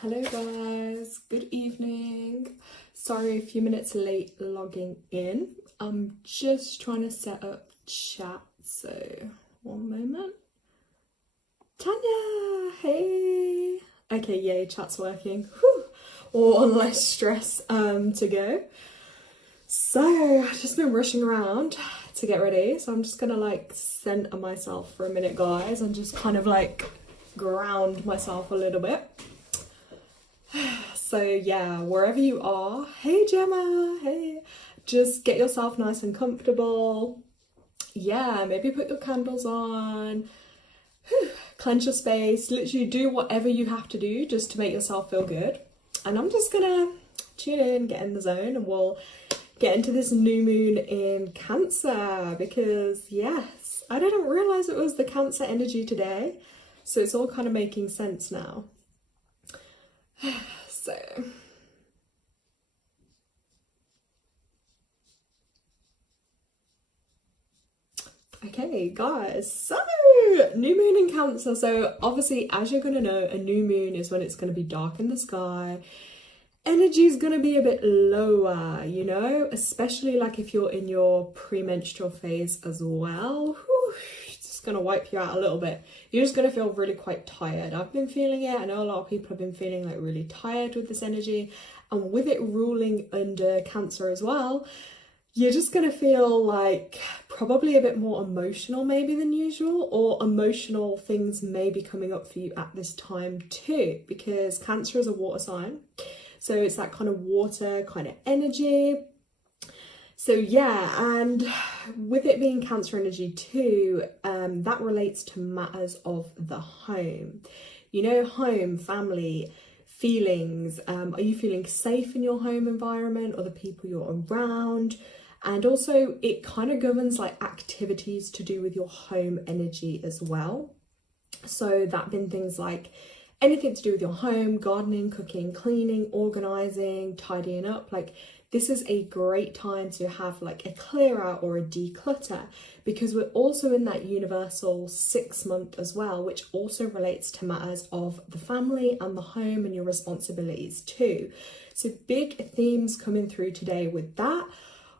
Hello guys, good evening. Sorry, a few minutes late logging in. I'm just trying to set up chat, so one moment. Tanya, hey. Okay, yay, chat's working. Whew. One less stress to go. So I've just been rushing around to get ready, so I'm just gonna like center myself for a minute, guys, and just kind of like ground myself a little bit. So yeah, wherever you are, hey Gemma, hey, just get yourself nice and comfortable. Yeah, maybe put your candles on, cleanse your space, literally do whatever you have to do just to make yourself feel good. And I'm just gonna tune in, get in the zone, and we'll get into this new moon in Cancer because yes, I didn't realize it was the Cancer energy today. So it's all kind of making sense now. So okay guys, so new moon in Cancer. So obviously, as you're gonna know, a new moon is when it's gonna be dark in the sky. Energy is gonna be a bit lower, you know, especially like if you're in your premenstrual phase as well. Whew, it's just gonna wipe you out a little bit. You're just gonna feel really quite tired. I've been feeling it. I know a lot of people have been feeling like really tired with this energy, and with it ruling under Cancer as well, you're just gonna feel like probably a bit more emotional maybe than usual, or emotional things may be coming up for you at this time too, because Cancer is a water sign. So it's that kind of water kind of energy. So yeah, and with it being Cancer energy too, that relates to matters of the home. You know, home, family, feelings. Are you feeling safe in your home environment or the people you're around? And also it kind of governs like activities to do with your home energy as well. So that been things like anything to do with your home, gardening, cooking, cleaning, organizing, tidying up. Like this is a great time to have like a clear out or a declutter, because we're also in that universal 6 month as well, which also relates to matters of the family and the home and your responsibilities too. So big themes coming through today with that.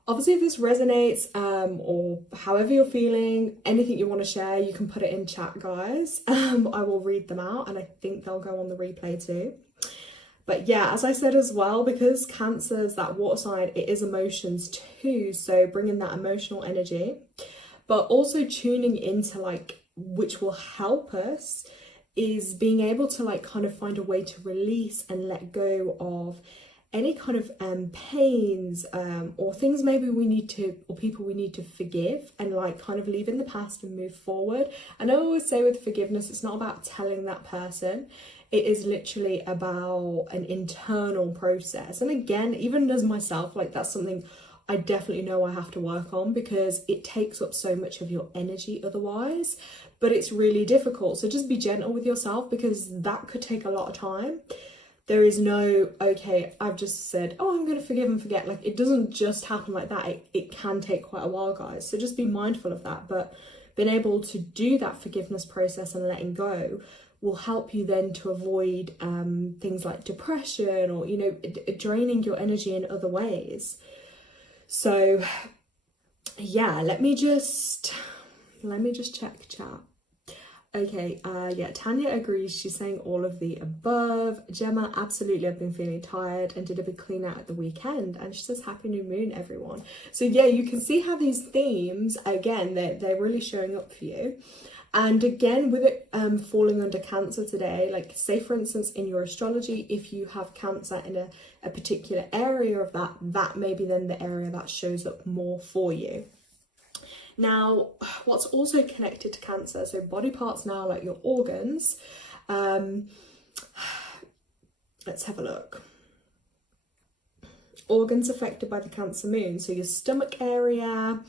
Obviously, if this resonates or however you're feeling, anything you want to share, you can put it in chat, guys. I will read them out, and I think they'll go on the replay too. But yeah, as I said as well, because Cancer is that water sign, it is emotions too. So bringing that emotional energy, but also tuning into like, which will help us, is being able to like kind of find a way to release and let go of any kind of pains or things maybe we need to, or people we need to forgive, and like kind of leave in the past and move forward. And I always say with forgiveness, it's not about telling that person. It is literally about an internal process. And again, even as myself, like that's something I definitely know I have to work on, because it takes up so much of your energy otherwise. But it's really difficult. So just be gentle with yourself, because that could take a lot of time. There is no, okay, I've just said, oh, I'm going to forgive and forget. Like, it doesn't just happen like that. It can take quite a while, guys. So just be mindful of that. But being able to do that forgiveness process and letting go will help you then to avoid things like depression or, you know, draining your energy in other ways. So, yeah, let me just check chat. Okay, yeah, Tanya agrees. She's saying all of the above. Gemma, absolutely, I've been feeling tired and did a big clean out at the weekend. And she says, happy new moon, everyone. So yeah, you can see how these themes, again, they're really showing up for you. And again, with it falling under Cancer today, like say for instance, in your astrology, if you have Cancer in a particular area of that may be then the area that shows up more for you. Now, what's also connected to Cancer, so body parts now, like your organs, let's have a look. Organs affected by the Cancer moon, so your stomach area,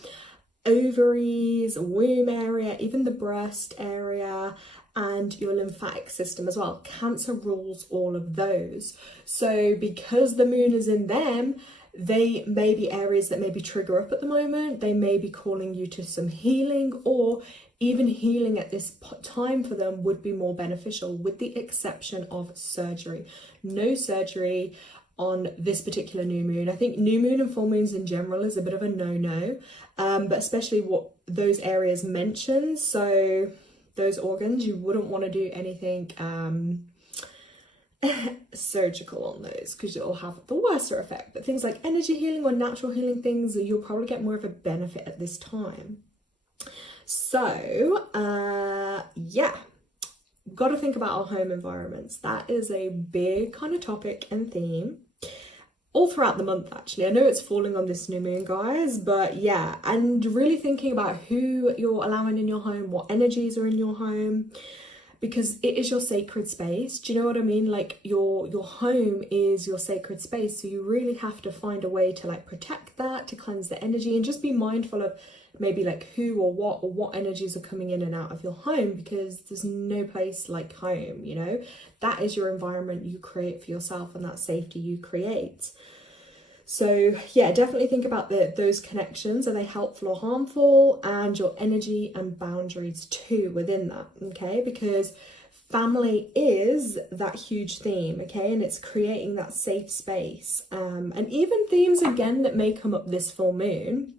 ovaries, womb area, even the breast area, and your lymphatic system as well. Cancer rules all of those. So because the moon is in them, they may be areas that maybe trigger up at the moment. They may be calling you to some healing, or even healing at this time for them would be more beneficial, with the exception of surgery. No surgery on this particular new moon. I think new moon and full moons in general is a bit of a no-no, but especially what those areas mention. So those organs, you wouldn't want to do anything surgical on those, because it'll have the worst effect. But things like energy healing or natural healing things, you'll probably get more of a benefit at this time. So yeah, got to think about our home environments. That is a big kind of topic and theme all throughout the month, actually. I know it's falling on this new moon, guys, but yeah, and really thinking about who you're allowing in your home, what energies are in your home, because it is your sacred space. Do you know what I mean? Like your home is your sacred space, so you really have to find a way to like protect that, to cleanse the energy, and just be mindful of maybe like who or what energies are coming in and out of your home, because there's no place like home, you know? That is your environment you create for yourself, and that safety you create. So yeah, definitely think about those connections. Are they helpful or harmful? And your energy and boundaries too within that, okay? Because family is that huge theme, okay? And it's creating that safe space. And even themes, again, that may come up this full moon,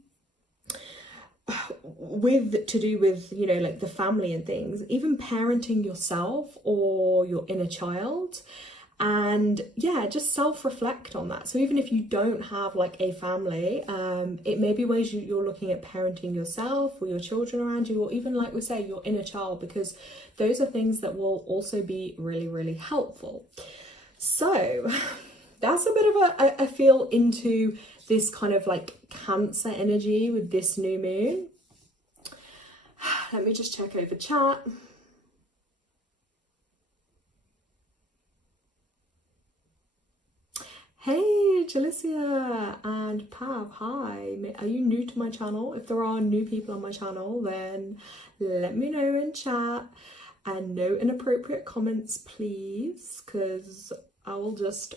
to do with, you know, like the family and things, even parenting yourself or your inner child. And yeah, just self-reflect on that. So even if you don't have like a family, it may be ways you're looking at parenting yourself or your children around you, or even, like we say, your inner child, because those are things that will also be really, really helpful. So that's a bit of a feel into this kind of like Cancer energy with this new moon. Let me just check over chat. Hey, Jalicia and Pav, hi. Are you new to my channel? If there are new people on my channel, then let me know in chat, and no inappropriate comments, please, because I will just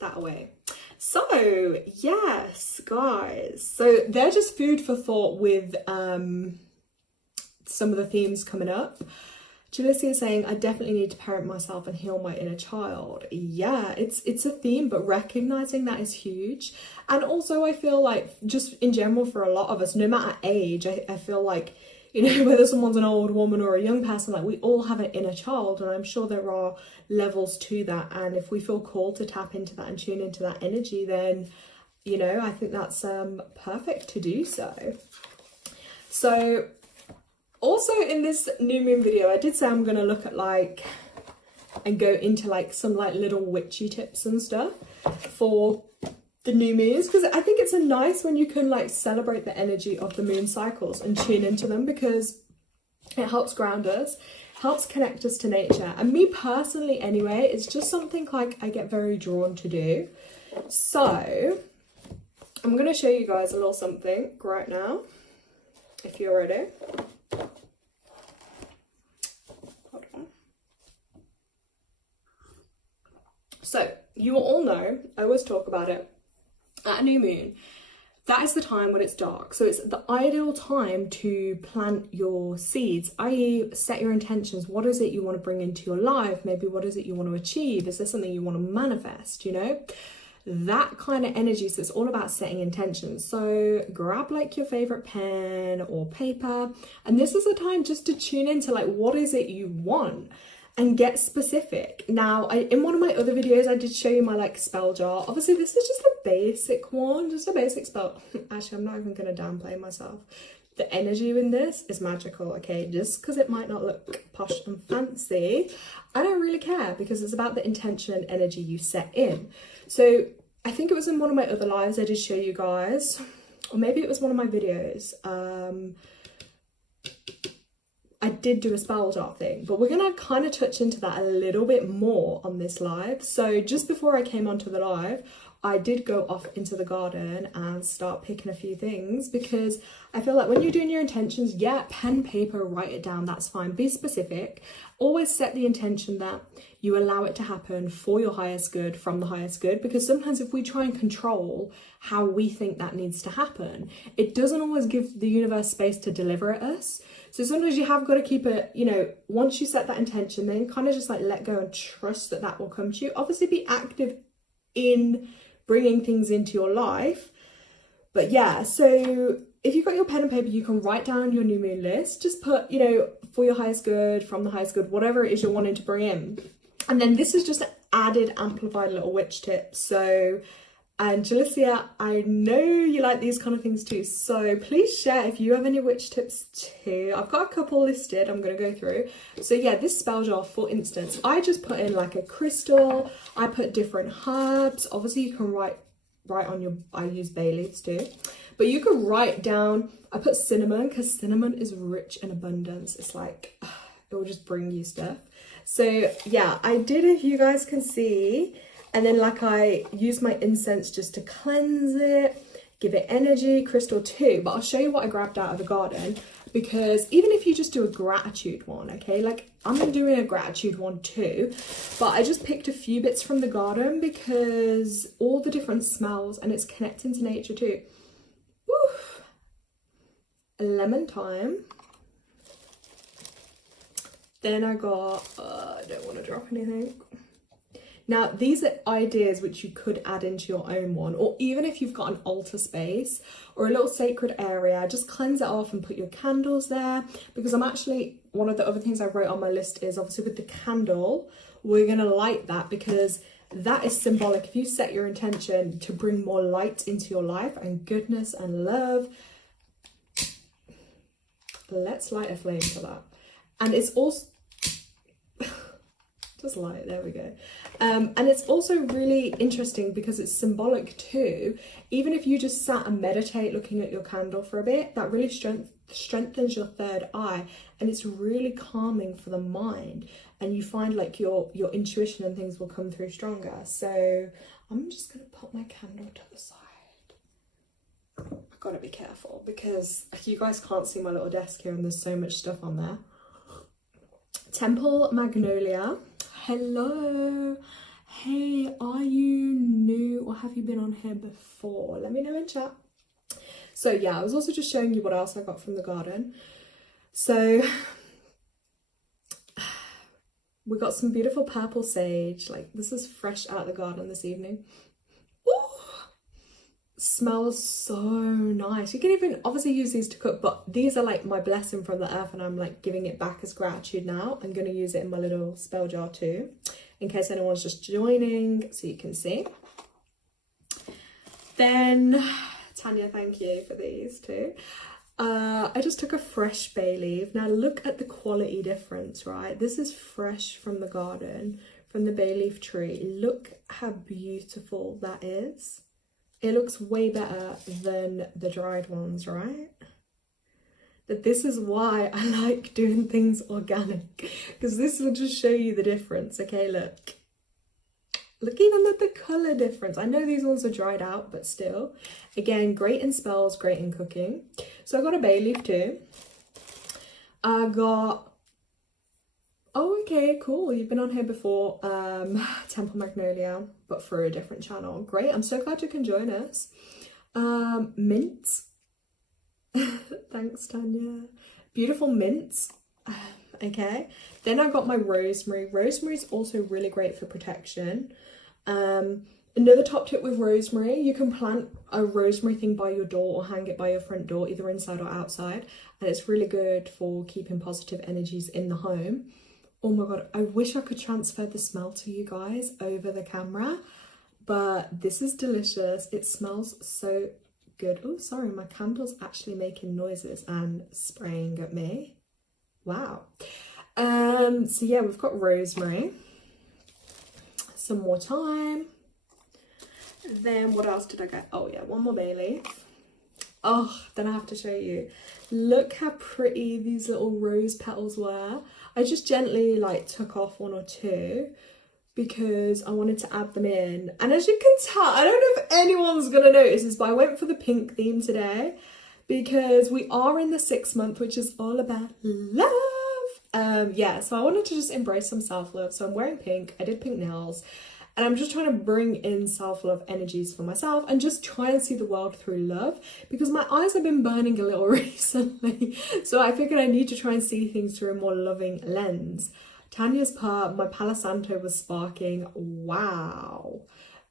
that away. So yes, guys, so they're just food for thought with some of the themes coming up. Julissa is saying, I definitely need to parent myself and heal my inner child. Yeah, it's a theme, but recognizing that is huge. And also I feel like, just in general for a lot of us, no matter age, I feel like, you know, whether someone's an old woman or a young person, like we all have an inner child, and I'm sure there are levels to that. And if we feel called to tap into that and tune into that energy, then, you know, I think that's perfect to do so. So also in this new moon video, I did say I'm going to look at like, and go into like some like little witchy tips and stuff for the new moons, because I think it's a nice when you can like celebrate the energy of the moon cycles and tune into them, because it helps ground us, helps connect us to nature. And me personally anyway, it's just something like I get very drawn to do. So I'm going to show you guys a little something right now, if you're ready. Hold on. So you all know, I always talk about it, at a new moon, that is the time when it's dark. So it's the ideal time to plant your seeds, i.e. set your intentions. What is it you want to bring into your life? Maybe what is it you want to achieve? Is there something you want to manifest, you know? That kind of energy. So it's all about setting intentions. So grab like your favorite pen or paper, and this is the time just to tune into like, what is it you want? And get specific. Now, in one of my other videos, I did show you my like spell jar. Obviously, this is just a basic one, just a basic spell. Actually, I'm not even going to downplay myself. The energy in this is magical, okay? Just because it might not look posh and fancy, I don't really care, because it's about the intention and energy you set in. So I think it was in one of my other lives I did show you guys, or maybe it was one of my videos. I did do a spell jar thing, but we're going to kind of touch into that a little bit more on this live. So just before I came onto the live, I did go off into the garden and start picking a few things, because I feel like when you're doing your intentions, yeah, pen, paper, write it down, that's fine. Be specific. always set the intention that you allow it to happen for your highest good, from the highest good, because sometimes if we try and control how we think that needs to happen, it doesn't always give the universe space to deliver at us. So sometimes you have got to keep it, you know, once you set that intention, then kind of just like let go and trust that that will come to you. Obviously be active in bringing things into your life. But yeah, so if you've got your pen and paper, you can write down your new moon list. Just put, you know, for your highest good, from the highest good, whatever it is you're wanting to bring in. And then this is just an added, amplified little witch tip. So, and Jalicia, I know you like these kind of things too. So please share if you have any witch tips too. I've got a couple listed I'm going to go through. So yeah, this spell jar, for instance, I just put in like a crystal. I put different herbs. Obviously you can write on your, I use bay leaves too. But you can write down, I put cinnamon because cinnamon is rich in abundance. It's like, it will just bring you stuff. So yeah, I did, if you guys can see. And then like I use my incense just to cleanse it, give it energy, crystal too. But I'll show you what I grabbed out of the garden, because even if you just do a gratitude one, okay, like I'm doing a gratitude one too, but I just picked a few bits from the garden because all the different smells, and it's connecting to nature too. Oof. Lemon thyme. Then I got, I don't want to drop anything. Now, these are ideas which you could add into your own one, or even if you've got an altar space or a little sacred area, just cleanse it off and put your candles there. Because I'm actually, one of the other things I wrote on my list is obviously with the candle, we're going to light that because that is symbolic. If you set your intention to bring more light into your life and goodness and love, let's light a flame for that. And it's also, just light, there we go. And it's also really interesting because it's symbolic too. Even if you just sat and meditate looking at your candle for a bit, that really strengthens your third eye, and it's really calming for the mind, and you find like your intuition and things will come through stronger. So I'm just gonna put my candle to the side. I've got to be careful because you guys can't see my little desk here and there's so much stuff on there. Temple Magnolia. Hello. Hey, are you new or have you been on here before? Let me know in chat. So yeah, I was also just showing you what else I got from the garden. So we got some beautiful purple sage. Like this is fresh out of the garden this evening. Ooh, smells so nice. You can even obviously use these to cook, but these are like my blessing from the earth and I'm like giving it back as gratitude now. I'm going to use it in my little spell jar too, in case anyone's just joining, so you can see. Then, Tanya, thank you for these too. I just took a fresh bay leaf. Now look at the quality difference, right? This is fresh from the garden, from the bay leaf tree. Look how beautiful that is. It looks way better than the dried ones, right? But this is why I like doing things organic, because this will just show you the difference. Okay, look. Look even at the colour difference. I know these ones are dried out, but still. Again, great in spells, great in cooking. So I got a bay leaf too. I got, oh okay, cool. You've been on here before. Temple Magnolia, but for a different channel. Great, I'm so glad you can join us. Mint. Thanks, Tanya. Beautiful mints. Okay, then I got my rosemary. Rosemary is also really great for protection. Another top tip with rosemary, you can plant a rosemary thing by your door or hang it by your front door, either inside or outside, and it's really good for keeping positive energies in the home. Oh my god, I wish I could transfer the smell to you guys over the camera, but this is delicious. It smells so good. Oh, sorry, my candle's actually making noises and spraying at me. Wow. So yeah, we've got rosemary, some more thyme. Then what else did I get? Oh yeah, one more bay leaf. Oh, then I have to show you. Look how pretty these little rose petals were. I just gently like took off one or two because I wanted to add them in. And as you can tell, I don't know if anyone's gonna notice this, but I went for the pink theme today because we are in the 6th month, which is all about love. Yeah, so I wanted to just embrace some self-love. So I'm wearing pink. I did pink nails. And I'm just trying to bring in self-love energies for myself and just try and see the world through love, because my eyes have been burning a little recently. So I figured I need to try and see things through a more loving lens. Tanya's my Palo Santo was sparking. Wow.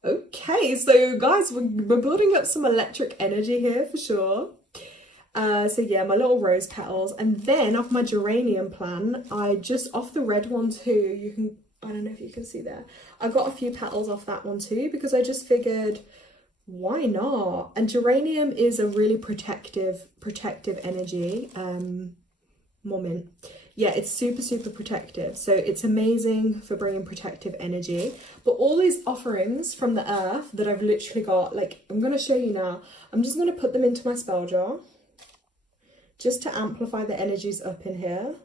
Okay, so guys, we're building up some electric energy here for sure. So yeah, my little rose petals, and then off my geranium plant, I just off the red one too, you can, I don't know if you can see there, I got a few petals off that one too, because I just figured, why not? And geranium is a really protective energy. Moment. Yeah, it's super protective, so it's amazing for bringing protective energy. But all these offerings from the earth that I've literally got, like, I'm going to show you now, I'm just going to put them into my spell jar just to amplify the energies up in here.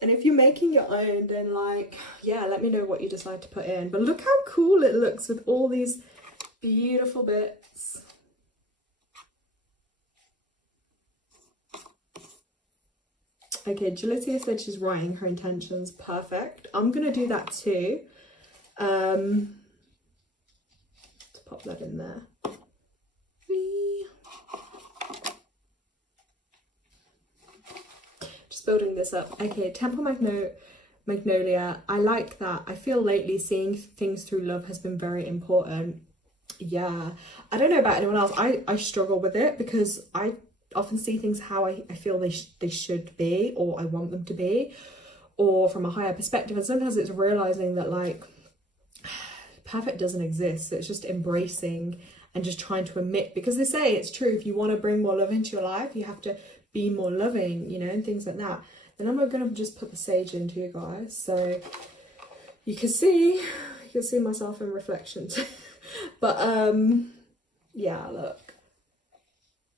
And if you're making your own, then like, yeah, let me know what you decide to put in. But look how cool it looks with all these beautiful bits. Okay, Julicia said she's writing her intentions. Perfect. I'm going to do that too. To pop that in there. Just building this up. Okay, Temple Magnolia. I like that. I feel lately seeing things through love has been very important. Yeah. I don't know about anyone else. I struggle with it because I often see things how I feel they should be, or I want them to be, or from a higher perspective. And sometimes it's realizing that like perfect doesn't exist. So it's just embracing and just trying to admit, because they say it's true, if you want to bring more love into your life, you have to be more loving, you know, and things like that. Then I'm going to just put the sage into you guys, so you can see myself in reflection. But yeah, look,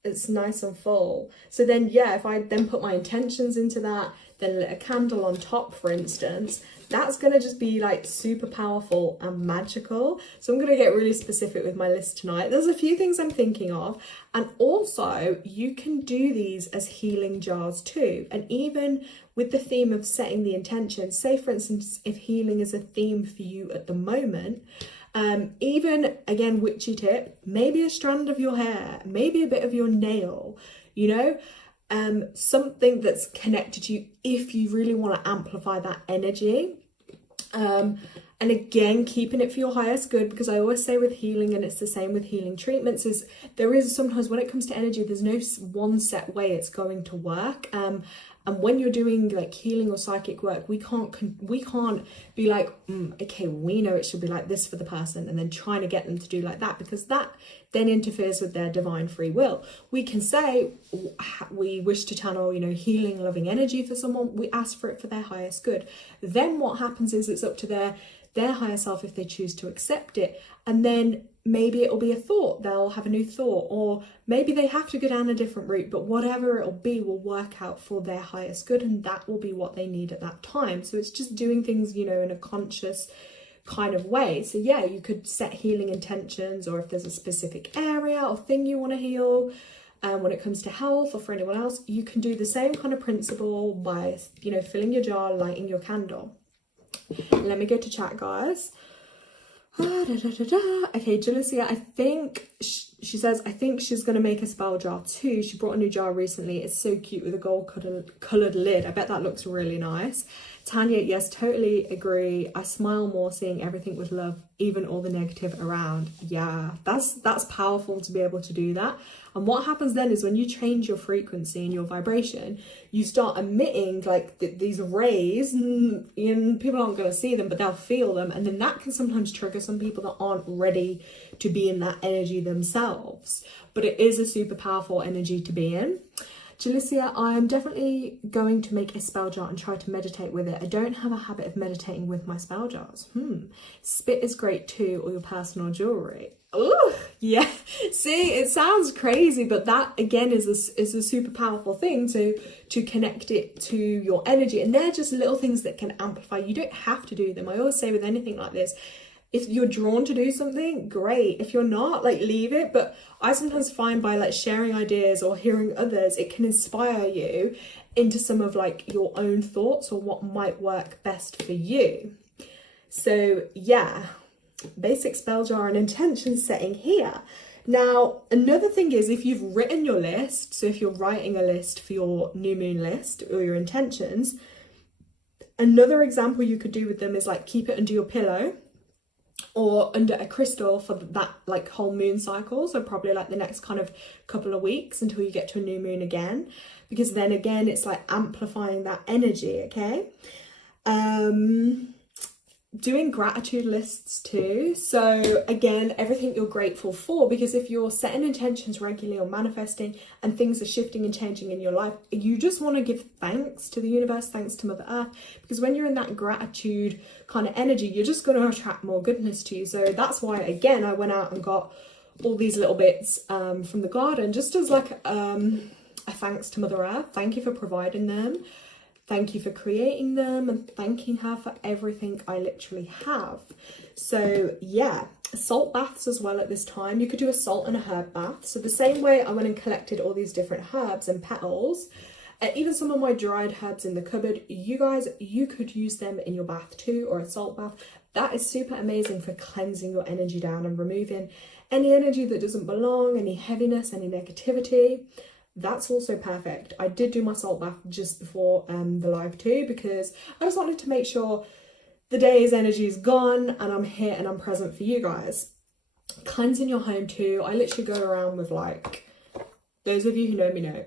it's nice and full. So then, yeah, if I then put my intentions into that, then lit a candle on top, for instance, that's going to just be like super powerful and magical. So I'm going to get really specific with my list tonight. There's a few things I'm thinking of. And also you can do these as healing jars too. And even with the theme of setting the intention, say for instance, if healing is a theme for you at the moment, even, again, witchy tip, maybe a strand of your hair, maybe a bit of your nail, you know, something that's connected to you if you really want to amplify that energy. And again, keeping it for your highest good, because I always say with healing, and it's the same with healing treatments, is there is sometimes when it comes to energy, there's no one set way it's going to work. And when you're doing like healing or psychic work, we can't be like, okay, we know it should be like this for the person, and then trying to get them to do like that, because that then interferes with their divine free will. We can say we wish to channel, you know, healing, loving energy for someone. We ask for it for their highest good. Then what happens is it's up to their higher self if they choose to accept it. And then maybe it'll be a thought, they'll have a new thought, or maybe they have to go down a different route, but whatever it'll be will work out for their highest good, and that will be what they need at that time. So it's just doing things, you know, in a conscious kind of way. So yeah, you could set healing intentions, or if there's a specific area or thing you want to heal, when it comes to health, or for anyone else, you can do the same kind of principle by, you know, filling your jar, lighting your candle. Let me go to chat, guys. Okay, Julicia, I think she says, I think she's going to make a spell jar too. She brought a new jar recently. It's so cute with a gold coloured lid. I bet that looks really nice. Tanya, yes, totally agree. I smile more seeing everything with love, even all the negative around. Yeah, that's powerful to be able to do that. And what happens then is when you change your frequency and your vibration, you start emitting like these rays, and people aren't going to see them, but they'll feel them. And then that can sometimes trigger some people that aren't ready to be in that energy themselves. But it is a super powerful energy to be in. Julicia, I'm definitely going to make a spell jar and try to meditate with it. I don't have a habit of meditating with my spell jars. Spit is great too, or your personal jewelry. Oh, yeah. See, it sounds crazy, but that again is a super powerful thing to connect it to your energy. And they're just little things that can amplify. You don't have to do them. I always say with anything like this, if you're drawn to do something, great. If you're not, like, leave it. But I sometimes find by like sharing ideas or hearing others, it can inspire you into some of like your own thoughts or what might work best for you. So yeah, basic spell jar and intention setting here. Now, another thing is, if you've written your list, so if you're writing a list for your new moon list or your intentions, another example you could do with them is like keep it under your pillow or under a crystal for that like whole moon cycle. So probably like the next kind of couple of weeks until you get to a new moon again, because then again, it's like amplifying that energy, okay? Doing gratitude lists too. So again, everything you're grateful for, because if you're setting intentions regularly or manifesting and things are shifting and changing in your life, you just want to give thanks to the universe, thanks to Mother Earth, because when you're in that gratitude kind of energy, you're just going to attract more goodness to you. So that's why, again, I went out and got all these little bits from the garden, just as like a thanks to Mother Earth. Thank you for providing them. Thank you for creating them, and thanking her for everything I literally have. So yeah, salt baths as well at this time. You could do a salt and a herb bath. So the same way I went and collected all these different herbs and petals, even some of my dried herbs in the cupboard, you guys, you could use them in your bath too, or a salt bath. That is super amazing for cleansing your energy down and removing any energy that doesn't belong, any heaviness, any negativity. That's also perfect. I did do my salt bath just before the live too, because I just wanted to make sure the day's energy is gone and I'm here and I'm present for you guys. Cleansing your home too. I literally go around with, like, those of you who know me know,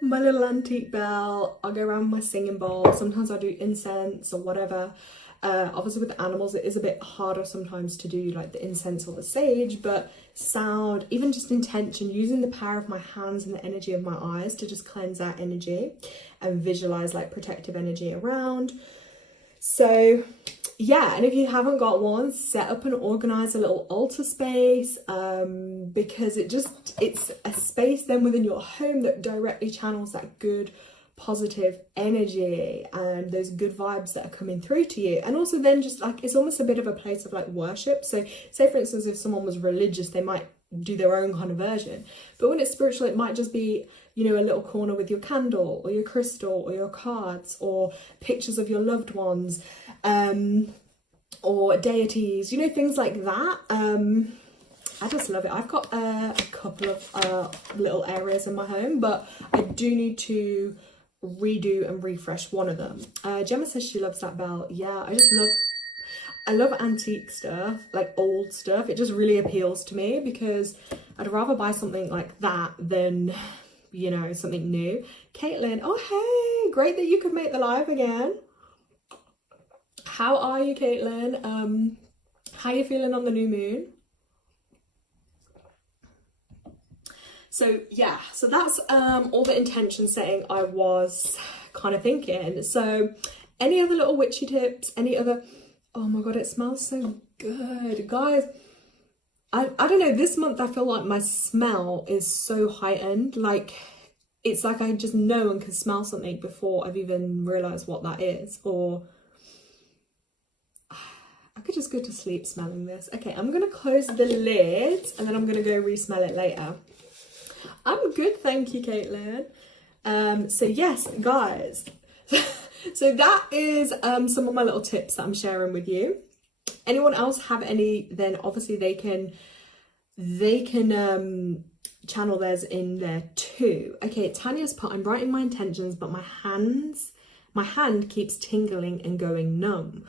my little antique bell. I'll go around with my singing bowl. Sometimes I do incense or whatever. Obviously with the animals it is a bit harder sometimes to do like the incense or the sage, but sound, even just intention, using the power of my hands and the energy of my eyes to just cleanse that energy and visualize like protective energy around. So yeah, and if you haven't got one, set up and organize a little altar space, because it's a space then within your home that directly channels that good positive energy and those good vibes that are coming through to you. And also then just like, it's almost a bit of a place of like worship. So say for instance, if someone was religious, they might do their own kind of version, but when it's spiritual, it might just be, you know, a little corner with your candle or your crystal or your cards or pictures of your loved ones, or deities, you know, things like that. I just love it. I've got a couple of little areas in my home, but I do need to redo and refresh one of them. Gemma says she loves that bell. Yeah, I love antique stuff, like old stuff. It just really appeals to me because I'd rather buy something like that than, you know, something new. Caitlin, oh hey, great that you could make the live again. How are you, Caitlin? How are you feeling on the new moon? So yeah, so that's all the intention setting I was kind of thinking. So any other little witchy tips, any other, oh my god, it smells so good. Guys, I don't know, this month I feel like my smell is so heightened. Like, it's like I just know and can smell something before I've even realised what that is. Or I could just go to sleep smelling this. Okay, I'm going to close the lid and then I'm going to go re-smell it later. I'm good, thank you, Caitlin. So yes, guys, so that is some of my little tips that I'm sharing with you. Anyone else have any, then obviously they can channel theirs in there too. Okay, Tanya's put, I'm writing my intentions, but my hand keeps tingling and going numb.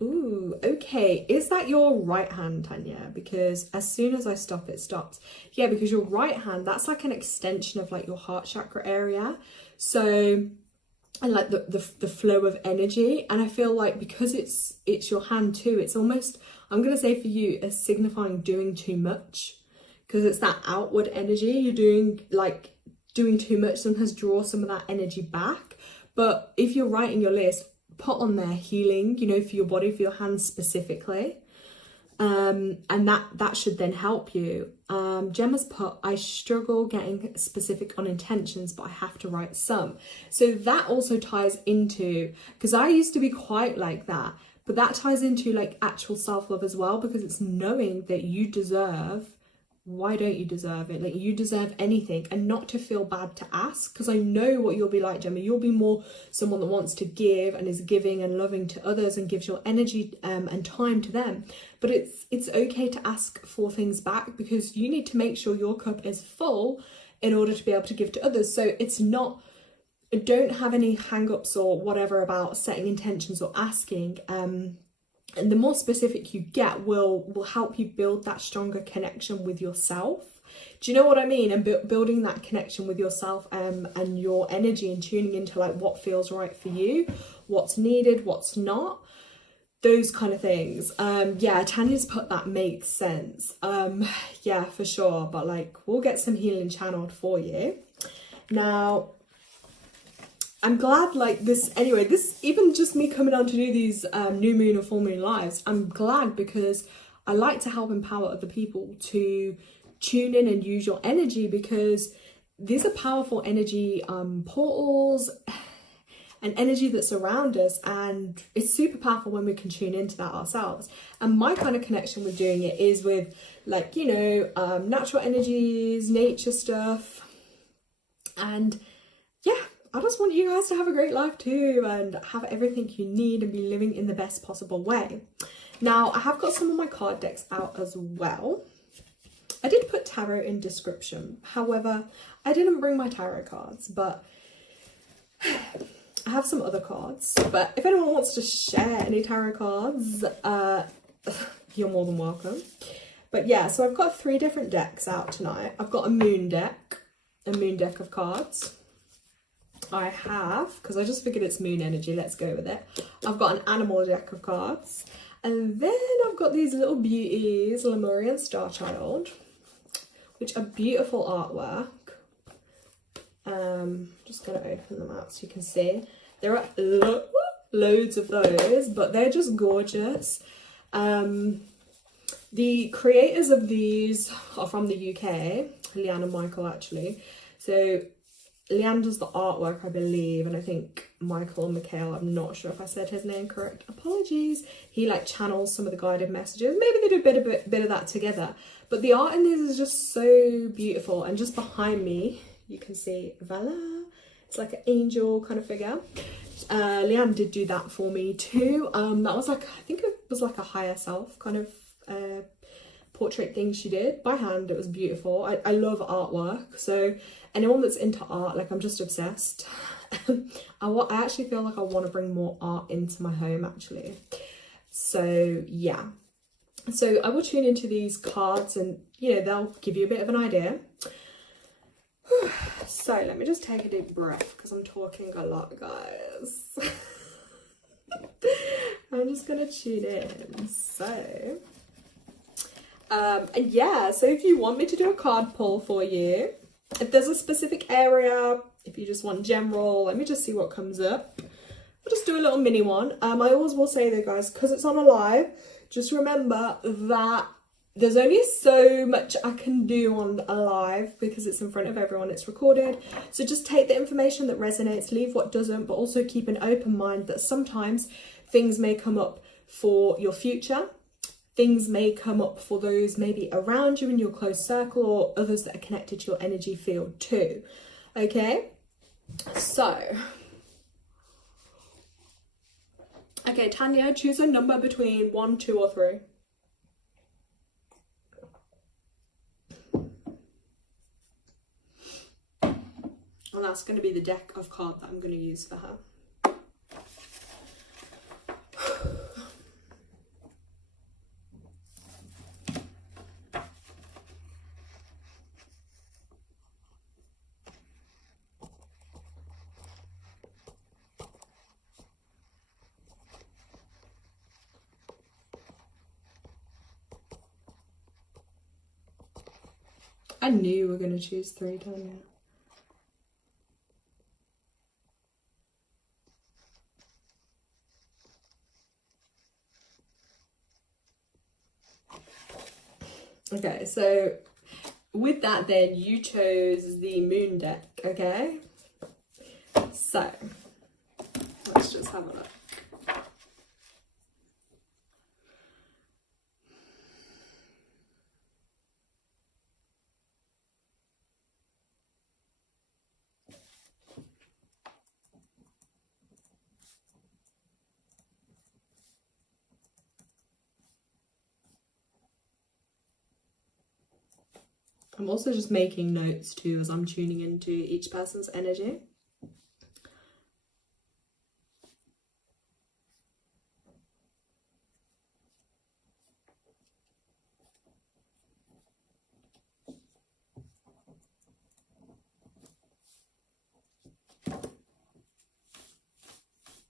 Ooh, okay. Is that your right hand, Tanya? Because as soon as I stop, it stops. Yeah, because your right hand, that's like an extension of like your heart chakra area. So, and like the flow of energy. And I feel like because it's your hand too, it's almost, I'm going to say for you, as signifying doing too much. Because it's that outward energy. You're doing too much, sometimes draw some of that energy back. But if you're writing your list, put on there healing, you know, for your body, for your hands specifically. and that should then help you. Gemma's put, I struggle getting specific on intentions, but I have to write some. So that also ties into, because I used to be quite like that, but that ties into like actual self-love as well, because it's knowing that you deserve. Why don't you deserve it? Like, you deserve anything, and not to feel bad to ask, because I know what you'll be like, Gemma. You'll be more someone that wants to give and is giving and loving to others and gives your energy and time to them. But it's okay to ask for things back, because you need to make sure your cup is full in order to be able to give to others. So it's not, don't have any hang-ups or whatever about setting intentions or asking. And the more specific you get will help you build that stronger connection with yourself. Do you know what I mean? And building that connection with yourself and your energy, and tuning into like what feels right for you, what's needed, what's not, those kind of things. Yeah, Tanya's put that makes sense. Yeah, for sure. But like, we'll get some healing channeled for you. Now, I'm glad like this, anyway, this, even just me coming on to do these new moon or full moon lives, I'm glad, because I like to help empower other people to tune in and use your energy, because these are powerful energy portals and energy that's around us, and it's super powerful when we can tune into that ourselves. And my kind of connection with doing it is with like, you know, natural energies, nature stuff, and yeah, I just want you guys to have a great life too, and have everything you need and be living in the best possible way. Now, I have got some of my card decks out as well. I did put tarot in description. However, I didn't bring my tarot cards, but I have some other cards. But if anyone wants to share any tarot cards, you're more than welcome. But yeah, so I've got 3 different decks out tonight. I've got a moon deck of cards. I have, because I just figured it's moon energy, let's go with it. I've got an animal deck of cards, and then I've got these little beauties, Lemurian Starchild, which are beautiful artwork. Just gonna open them out so you can see. There are loads of those, but they're just gorgeous. The creators of these are from the UK, Leanne and Michael actually. So Leanne does the artwork, I believe, and I think Michael and Mikhail, I'm not sure if I said his name correct, apologies. He like channels some of the guided messages. Maybe they do a bit of that together. But the art in these is just so beautiful. And just behind me, you can see Vala. It's like an angel kind of figure. Leanne did do that for me too. That was like, I think it was like a higher self kind of portrait thing she did by hand. It was beautiful. I love artwork, so anyone that's into art, like, I'm just obsessed. I actually feel like I want to bring more art into my home actually. So yeah, so I will tune into these cards, and you know, they'll give you a bit of an idea. So let me just take a deep breath, because I'm talking a lot, guys. I'm just gonna tune in. So and yeah, so if you want me to do a card pull for you, if there's a specific area, if you just want general, let me just see what comes up. I'll just do a little mini one. I always will say though, guys, because it's on a live, just remember that there's only so much I can do on a live, because it's in front of everyone, it's recorded. So just take the information that resonates, leave what doesn't, but also keep an open mind that sometimes things may come up for your future. Things may come up for those maybe around you in your close circle, or others that are connected to your energy field too. Okay, so, okay, Tanya, choose a number between 1, 2, or 3. And that's going to be the deck of cards that I'm going to use for her. I knew you were going to choose 3, Tanya. Okay, so with that then you chose the moon deck, okay? So let's just have a look. I'm also just making notes too as I'm tuning into each person's energy.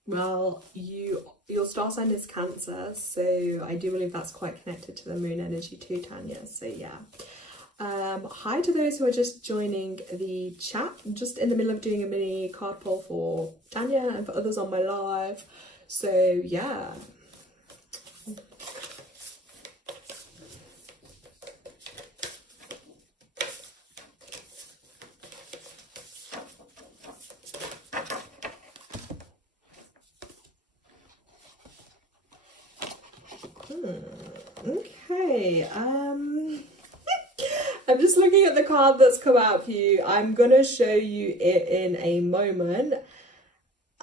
Well, your star sign is Cancer, so I do believe that's quite connected to the moon energy too, Tanya. So yeah. Hi to those who are just joining the chat. I'm just in the middle of doing a mini card pull for Tanya and for others on my live. So yeah. Okay. I'm just looking at the card that's come out for you. I'm gonna show you it in a moment.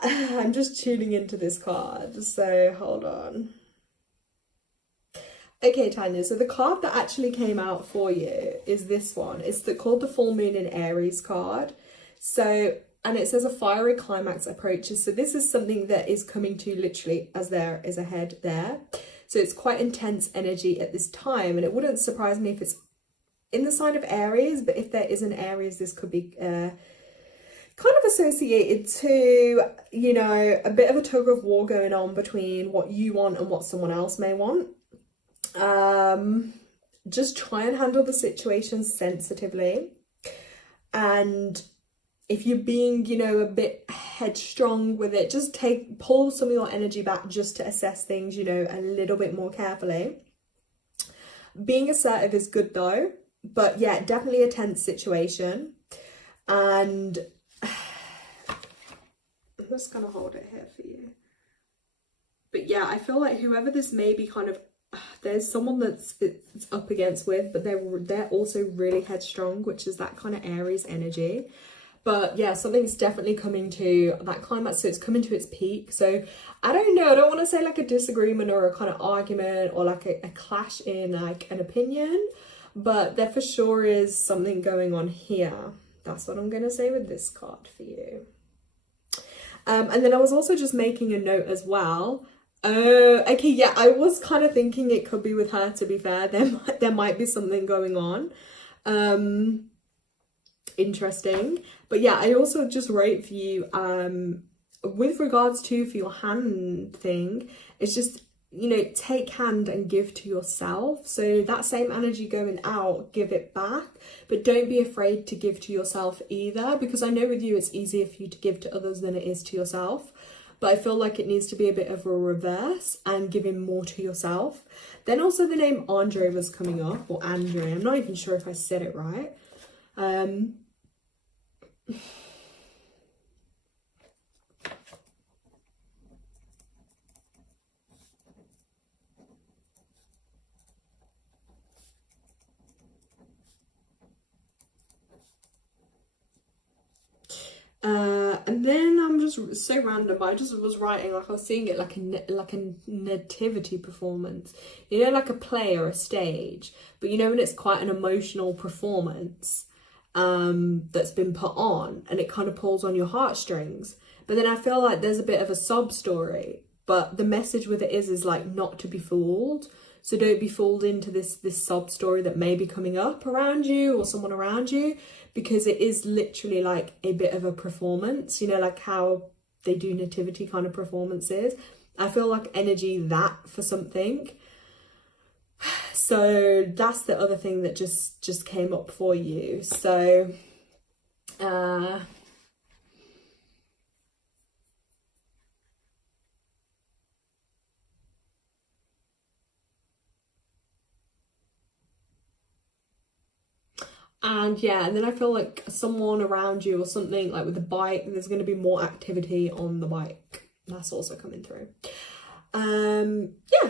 I'm just tuning into this card, so hold on. Okay, Tanya, so the card that actually came out for you is this one. It's called the Full Moon in Aries card. So, and it says a fiery climax approaches. So this is something that is coming to literally as there is a head there. So it's quite intense energy at this time. And it wouldn't surprise me if it's in the sign of Aries, but if there is an Aries, this could be kind of associated to, you know, a bit of a tug of war going on between what you want and what someone else may want. Just try and handle the situation sensitively, and if you're being, you know, a bit headstrong with it, just pull some of your energy back just to assess things, you know, a little bit more carefully. Being assertive is good though, but yeah, definitely a tense situation. And I'm just gonna hold it here for you. But yeah, I feel like whoever this may be, kind of, there's someone that's it's up against with, but they're also really headstrong, which is that kind of Aries energy. But yeah, something's definitely coming to that climax, so it's coming to its peak. So I don't know, I don't want to say like a disagreement or a kind of argument or like a clash in like an opinion, but there for sure is something going on here. That's what I'm going to say with this card for you. And then I was also just making a note as well. Okay, yeah, I was kind of thinking it could be with her, to be fair. There might be something going on. Interesting. But yeah, I also just wrote for you, with regards to for your hand thing, it's just, you know, take hand and give to yourself. So that same energy going out, give it back, but don't be afraid to give to yourself either, because I know with you it's easier for you to give to others than it is to yourself. But I feel like it needs to be a bit of a reverse and giving more to yourself. Then also the name Andre was coming up, or Andre, I'm not even sure if I said it right. And then I'm just so random, but I just was writing, like I was seeing it like a nativity performance, you know, like a play or a stage, but you know when it's quite an emotional performance that's been put on, and it kind of pulls on your heartstrings. But then I feel like there's a bit of a sob story, but the message with it is like not to be fooled. So don't be fooled into this sob story that may be coming up around you or someone around you, because it is literally like a bit of a performance, you know, like how they do nativity kind of performances. I feel like energy that for something. So that's the other thing that just came up for you. So And yeah, and then I feel like someone around you or something, like with the bike, there's going to be more activity on the bike. That's also coming through. Yeah.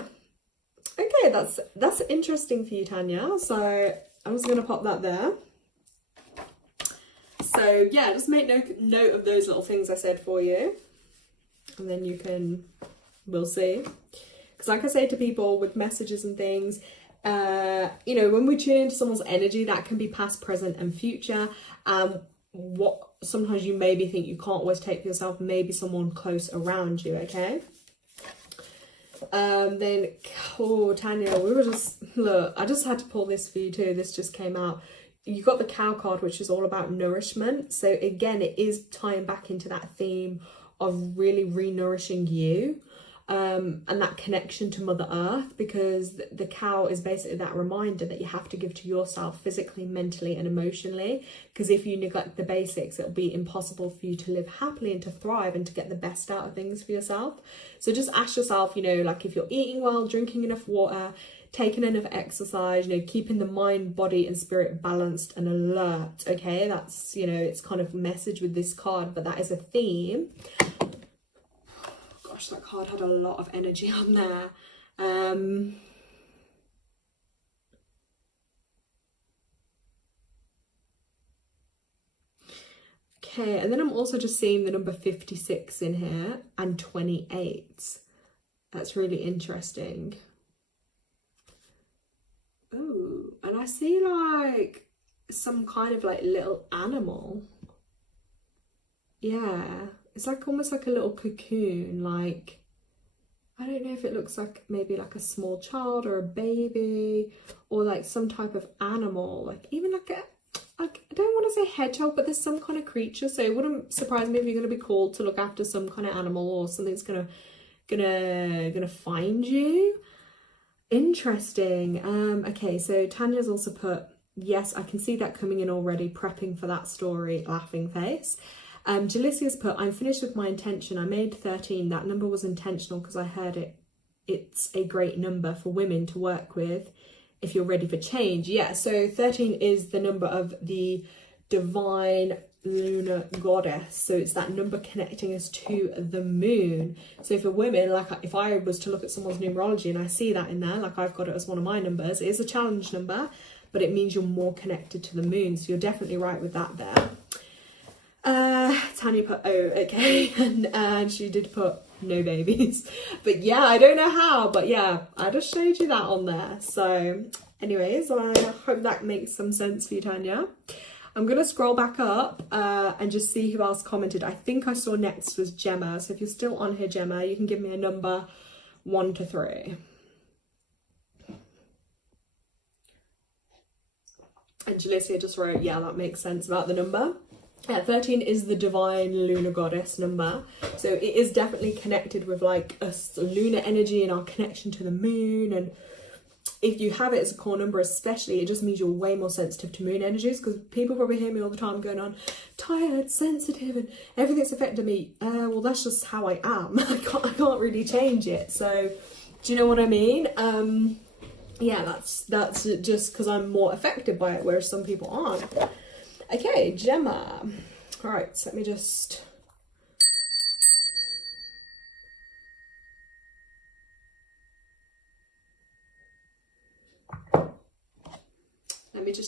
Okay, that's interesting for you, Tanya. So I'm just going to pop that there. So yeah, just make note of those little things I said for you. And then we'll see. Because like I say to people with messages and things, you know, when we tune into someone's energy, that can be past, present and future. What sometimes you maybe think you can't always take for yourself, maybe someone close around you, okay? Then, oh, Tanya, we were just, look, I just had to pull this for you too. This just came out. You got the cow card, which is all about nourishment. So again, it is tying back into that theme of really re-nourishing you. And that connection to Mother Earth, because the cow is basically that reminder that you have to give to yourself physically, mentally and emotionally, because if you neglect the basics, it'll be impossible for you to live happily and to thrive and to get the best out of things for yourself. So just ask yourself, you know, like if you're eating well, drinking enough water, taking enough exercise, you know, keeping the mind, body and spirit balanced and alert, okay? That's, you know, it's kind of a message with this card, but that is a theme. Gosh, that card had a lot of energy on there. Okay, and then I'm also just seeing the number 56 in here and 28. That's really interesting. Oh, and I see like some kind of like little animal. Yeah. It's like almost like a little cocoon, like, I don't know if it looks like maybe like a small child or a baby or like some type of animal, like even like I don't want to say hedgehog, but there's some kind of creature. So it wouldn't surprise me if you're going to be called to look after some kind of animal or something's gonna find you. Interesting. Okay, so Tanya's also put, yes, I can see that coming in already, prepping for that story, laughing face. Jalicia's put, I'm finished with my intention. I made 13. That number was intentional because I heard it. It's a great number for women to work with if you're ready for change. Yeah, so 13 is the number of the divine lunar goddess. So it's that number connecting us to the moon. So for women, like if I was to look at someone's numerology and I see that in there, like I've got it as one of my numbers, it is a challenge number, but it means you're more connected to the moon. So you're definitely right with that there. Tanya put, oh, okay, and she did put no babies, but yeah, I don't know how, but yeah, I just showed you that on there. So anyways, I hope that makes some sense for you, Tanya. I'm gonna scroll back up and just see who else commented. I think I saw next was Gemma, so if you're still on here, Gemma, you can give me a number 1 to 3. And Jalicia just wrote, yeah, that makes sense about the number. Yeah, 13 is the divine lunar goddess number. So it is definitely connected with like a lunar energy and our connection to the moon. And if you have it as a core number especially, it just means you're way more sensitive to moon energies, because people probably hear me all the time going on, tired, sensitive, and everything's affecting me. Well, that's just how I am. I can't really change it. So do you know what I mean? Yeah, that's just because I'm more affected by it, whereas some people aren't. Okay, Gemma. All right, so let me just...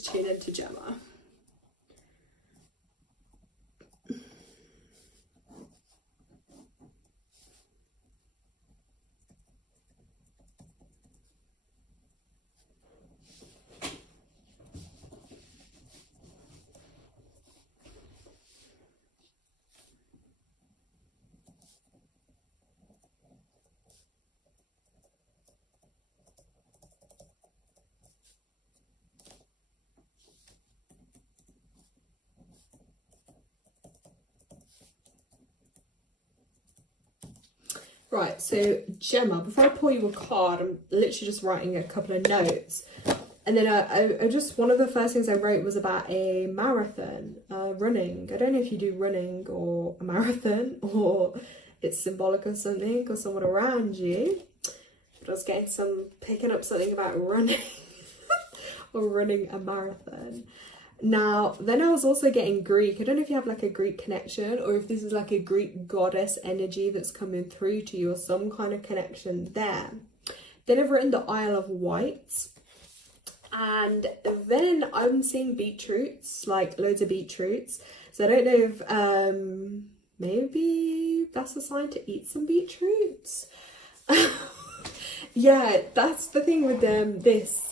tune into Gemma. Right, so Gemma, before I pull you a card, I'm literally just writing a couple of notes. And then I just, one of the first things I wrote was about a marathon, running. I don't know if you do running or a marathon, or it's symbolic of something or someone around you. But I was picking up something about running or running a marathon. Now, then I was also getting Greek. I don't know if you have like a Greek connection or if this is like a Greek goddess energy that's coming through to you or some kind of connection there. Then I've written the Isle of Wight. And then I'm seeing beetroots, like loads of beetroots. So I don't know if maybe that's a sign to eat some beetroots. Yeah, that's the thing with this.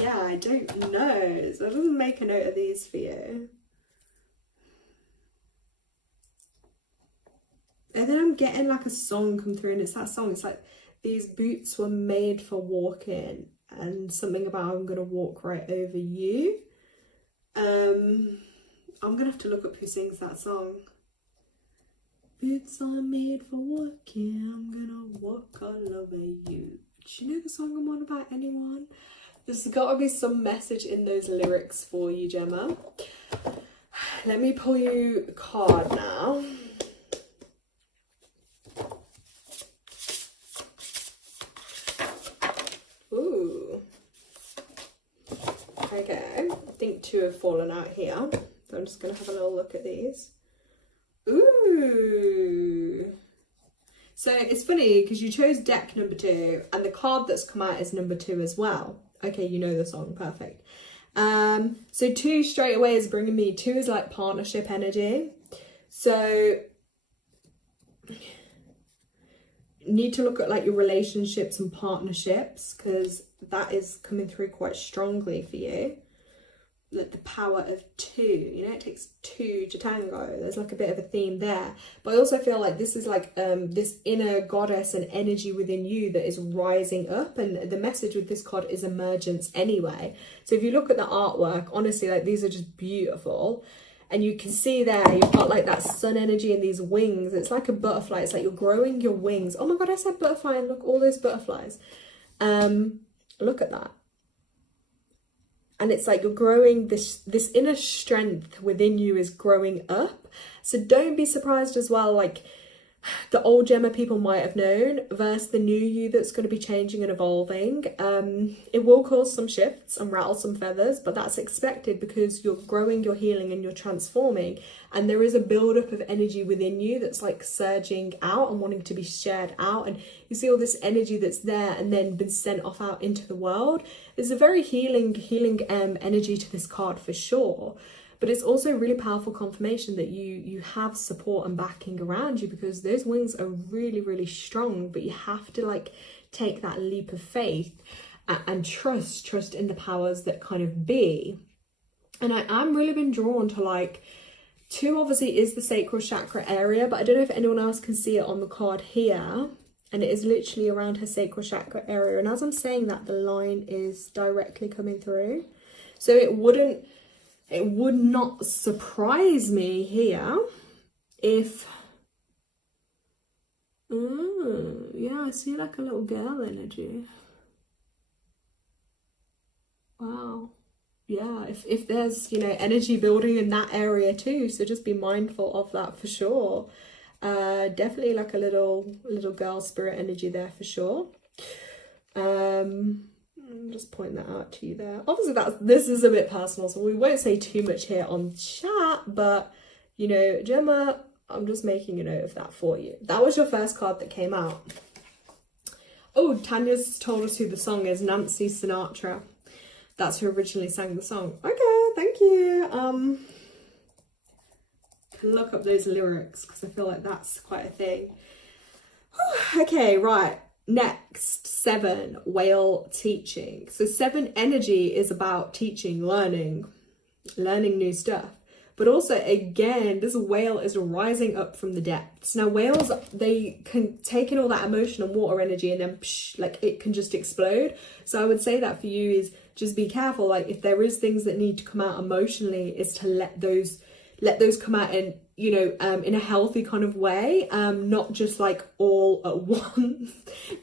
Yeah, I don't know. So I didn't make a note of these for you. And then I'm getting like a song come through, and it's that song. It's like, these boots were made for walking, and something about I'm gonna walk right over you. I'm gonna have to look up who sings that song. Boots are made for walking, I'm gonna walk all over you. Do you know the song I'm on about, anyone? There's got to be some message in those lyrics for you, Gemma. Let me pull you a card now. Ooh. Okay, I think two have fallen out here. So I'm just going to have a little look at these. Ooh. So it's funny because you chose deck number 2 and the card that's come out is number 2 as well. Okay, you know the song, perfect. So 2 straight away is bringing me, 2 is like partnership energy. So you need to look at like your relationships and partnerships because that is coming through quite strongly for you. Like the power of 2, you know, it takes 2 to tango. There's like a bit of a theme there, but I also feel like this is like this inner goddess and energy within you that is rising up, and the message with this card is emergence anyway. So if you look at the artwork, honestly, like these are just beautiful, and you can see there you've got like that sun energy and these wings. It's like a butterfly. It's like you're growing your wings. Oh my god, I said butterfly, and look, all those butterflies. Look at that. And it's like you're growing, this inner strength within you is growing up. So don't be surprised as well, like the old Gemma people might have known versus the new you that's going to be changing and evolving. It will cause some shifts and rattle some feathers, but that's expected because you're growing, you're healing and you're transforming. And there is a buildup of energy within you that's like surging out and wanting to be shared out. And you see all this energy that's there and then been sent off out into the world. There's a very healing energy to this card for sure. But it's also really powerful confirmation that you have support and backing around you, because those wings are really, really strong, but you have to like take that leap of faith and trust in the powers that kind of be. And I'm really been drawn to like 2 obviously is the sacral chakra area, but I don't know if anyone else can see it on the card here. And it is literally around her sacral chakra area. And as I'm saying that, the line is directly coming through. So it would not surprise me here if, yeah, I see like a little girl energy. Wow. Yeah, if there's, you know, energy building in that area too, so just be mindful of that for sure. Definitely like a little girl spirit energy there for sure. Just point that out to you there. Obviously this is a bit personal, so we won't say too much here on chat, but you know, Gemma, I'm just making a note of that for you. That was your first card that came out. Oh, Tanya's told us who the song is. Nancy Sinatra. That's who originally sang the song. Okay, thank you. Can look up those lyrics because I feel like that's quite a thing. Okay, right. Next, 7, whale teaching. So 7 energy is about teaching, learning new stuff. But also, again, this whale is rising up from the depths. Now, whales, they can take in all that emotion and water energy and then, like, it can just explode. So I would say that for you is just be careful. Like, if there is things that need to come out emotionally, is to let those come out in, you know, in a healthy kind of way, not just like all at once.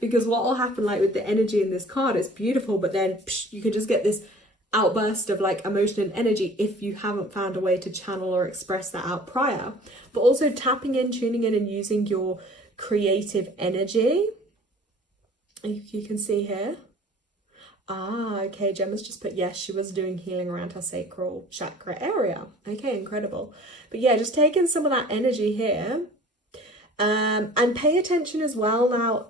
Because what will happen, like with the energy in this card, it's beautiful, but then you can just get this outburst of like emotion and energy if you haven't found a way to channel or express that out prior. But also tapping in, tuning in and using your creative energy. You can see here. Okay, Gemma's just put yes, she was doing healing around her sacral chakra area. Okay, incredible. But yeah, just taking some of that energy here. And pay attention as well now,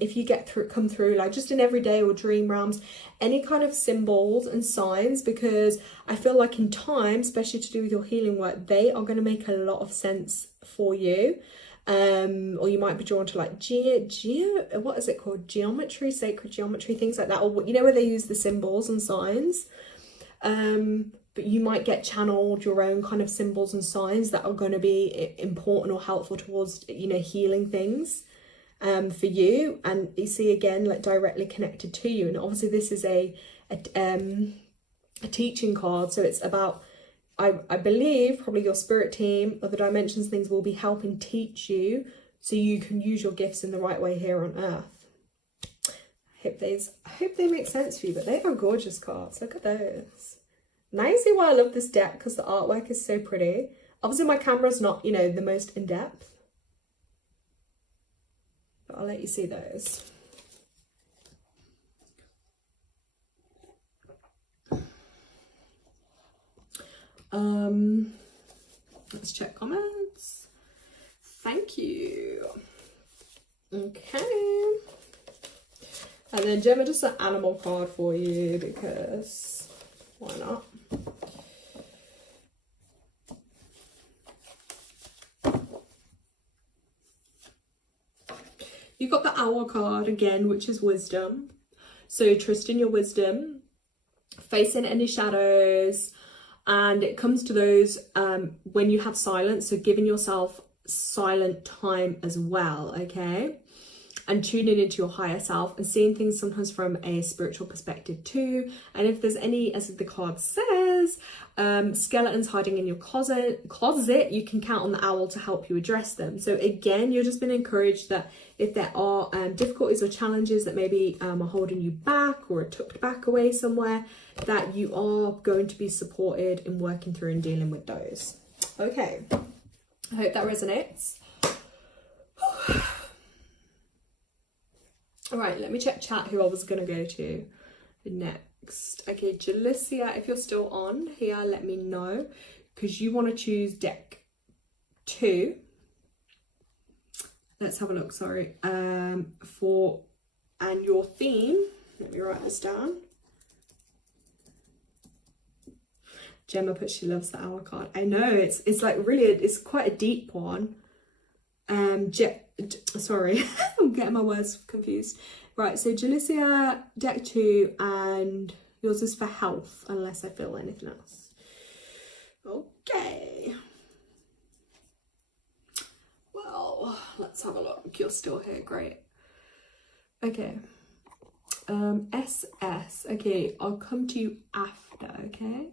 if you come through like just in everyday or dream realms, any kind of symbols and signs, because I feel like in time, especially to do with your healing work, they are going to make a lot of sense for you. Or you might be drawn to like what is it called, geometry, sacred geometry, things like that, or you know, where they use the symbols and signs. But you might get channeled your own kind of symbols and signs that are going to be important or helpful towards, you know, healing things for you. And you see, again, like directly connected to you. And obviously this is a teaching card, so it's about, I believe probably your spirit team or the dimensions things will be helping teach you so you can use your gifts in the right way here on earth. I hope they make sense for you, but they are gorgeous cards. Look at those. Now you see why I love this deck, because the artwork is so pretty. Obviously my camera's not, you know, the most in-depth, but I'll let you see those. Let's check comments. Thank you. Okay. And then Gemma, just an animal card for you, because why not? You got the owl card again, which is wisdom. So trust in your wisdom, facing any shadows, and it comes to those when you have silence, so giving yourself silent time as well, okay? And tuning into your higher self and seeing things sometimes from a spiritual perspective too. And if there's any, as the card says, skeletons hiding in your closet, you can count on the owl to help you address them. So again, you've just been encouraged that if there are difficulties or challenges that maybe are holding you back or are tucked back away somewhere, that you are going to be supported in working through and dealing with those. Okay, I hope that resonates. All right, let me check chat who I was going to go to next. Okay, Jalicia, if you're still on here, let me know, because you want to choose deck 2. Let's have a look, sorry. And your theme, let me write this down. Gemma put she loves the owl card. I know, it's like really, it's quite a deep one. Sorry, I'm getting my words confused. Right, so Jalicia, deck 2, and yours is for health, unless I feel anything else. Okay. Well, let's have a look. You're still here, great. Okay. SS. Okay, I'll come to you after, okay?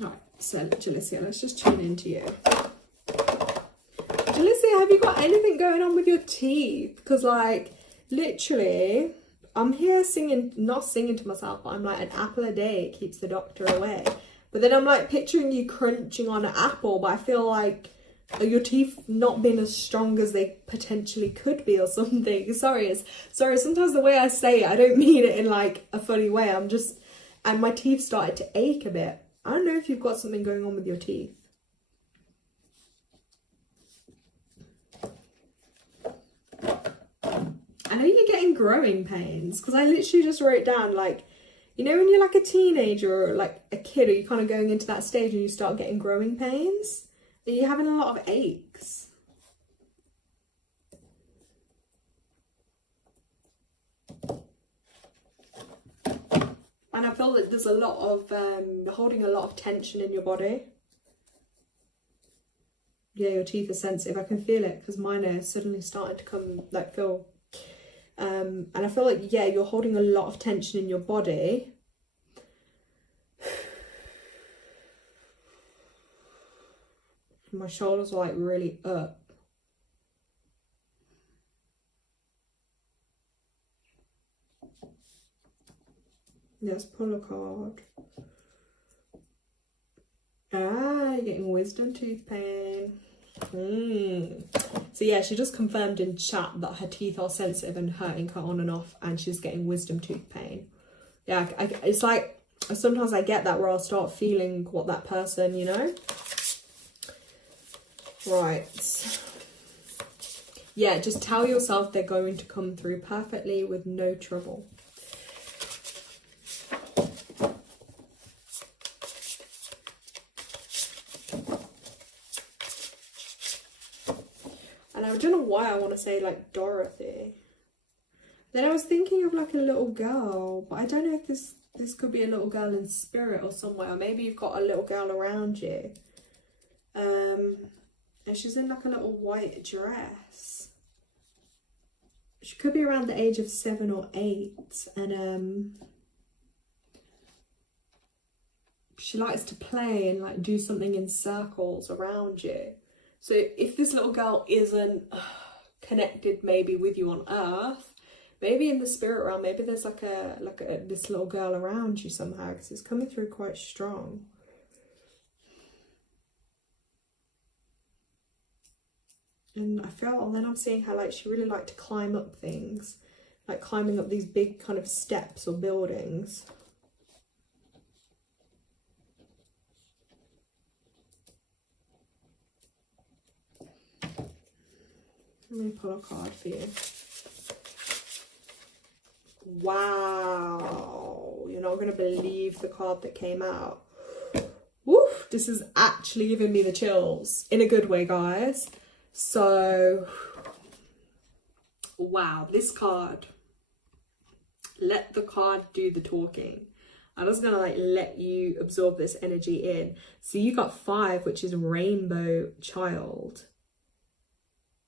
Alright, so Jalicia, let's just tune into you. Jalicia, have you got anything going on with your teeth? Because, like, literally, I'm here singing, not singing to myself, but I'm like, an apple a day keeps the doctor away. But then I'm like picturing you crunching on an apple, but I feel like, are your teeth not being as strong as they potentially could be or something? Sorry, sometimes the way I say it, I don't mean it in like a funny way. And my teeth started to ache a bit. I don't know if you've got something going on with your teeth. I know you're getting growing pains, because I literally just wrote down, like, you know when you're like a teenager or like a kid, or you're kind of going into that stage and you start getting growing pains? Are you having a lot of aches? And I feel that there's a lot of, holding a lot of tension in your body. Yeah, your teeth are sensitive. I can feel it, because mine are suddenly starting to come, like, feel... and I feel like, yeah, you're holding a lot of tension in your body. My shoulders are like really up. Let's pull a card. You're getting wisdom tooth pain. So yeah, she just confirmed in chat that her teeth are sensitive and hurting her on and off, and she's getting wisdom tooth pain. Yeah, it's like sometimes I get that where I'll start feeling what that person, you know. Right. Yeah, just tell yourself they're going to come through perfectly with no trouble. And I don't know why I want to say like Dorothy. Then I was thinking of like a little girl, but I don't know if this could be a little girl in spirit or somewhere. Or maybe you've got a little girl around you. And she's in like a little white dress. She could be around the age of 7 or 8, and she likes to play and like do something in circles around you. So if this little girl isn't connected maybe with you on earth, maybe in the spirit realm, maybe there's like this little girl around you somehow, because it's coming through quite strong. And I felt, and then I'm seeing how like she really liked to climb up things, like climbing up these big kind of steps or buildings. Let me pull a card for you. Wow, you're not going to believe the card that came out. Woof, this is actually giving me the chills in a good way, guys. So, wow, this card, let the card do the talking. I'm just gonna like let you absorb this energy in. So you got 5, which is Rainbow Child.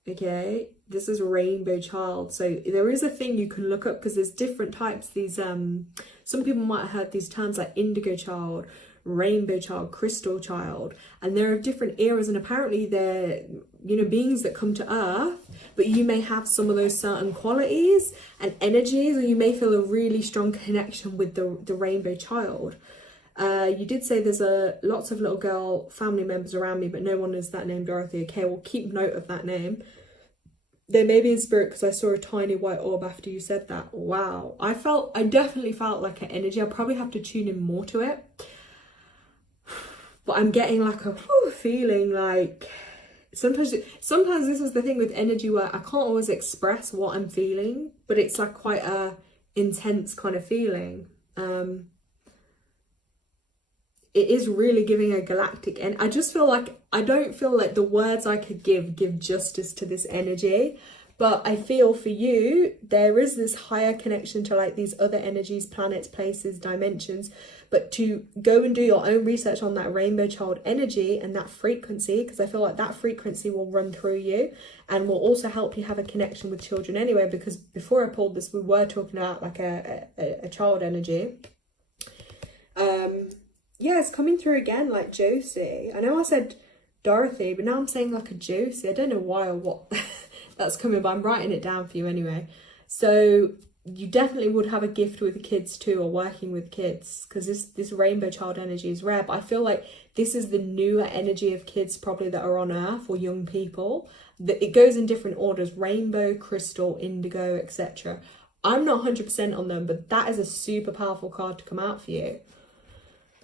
Okay, this is Rainbow Child. So there is a thing you can look up, because there's different types. These some people might have heard these terms like Indigo Child, Rainbow Child, Crystal Child, and they're of different eras, and apparently they're, you know, beings that come to earth, but you may have some of those certain qualities and energies, or you may feel a really strong connection with the Rainbow Child. You did say there's lots of little girl family members around me, but no one is that name Dorothy. Okay, we'll keep note of that name. They may be in spirit, because I saw a tiny white orb after you said that. Wow, I definitely felt like an energy. I'll probably have to tune in more to it. But I'm getting like a feeling like sometimes this is the thing with energy, where I can't always express what I'm feeling, but it's like quite a intense kind of feeling. It is really giving a galactic, and I just feel like I don't feel like the words I could give justice to this energy. But I feel for you, there is this higher connection to like these other energies, planets, places, dimensions. But to go and do your own research on that Rainbow Child energy and that frequency, because I feel like that frequency will run through you and will also help you have a connection with children anyway. Because before I pulled this, we were talking about like a child energy. Yeah, it's coming through again like Josie. I know I said Dorothy, but now I'm saying like a Josie. I don't know why or what that's coming, but I'm writing it down for you anyway. So you definitely would have a gift with kids too, or working with kids, because this Rainbow Child energy is rare. But I feel like this is the newer energy of kids probably that are on earth, or young people. It goes in different orders: rainbow, crystal, indigo, etc. I'm not 100% on them, but that is a super powerful card to come out for you.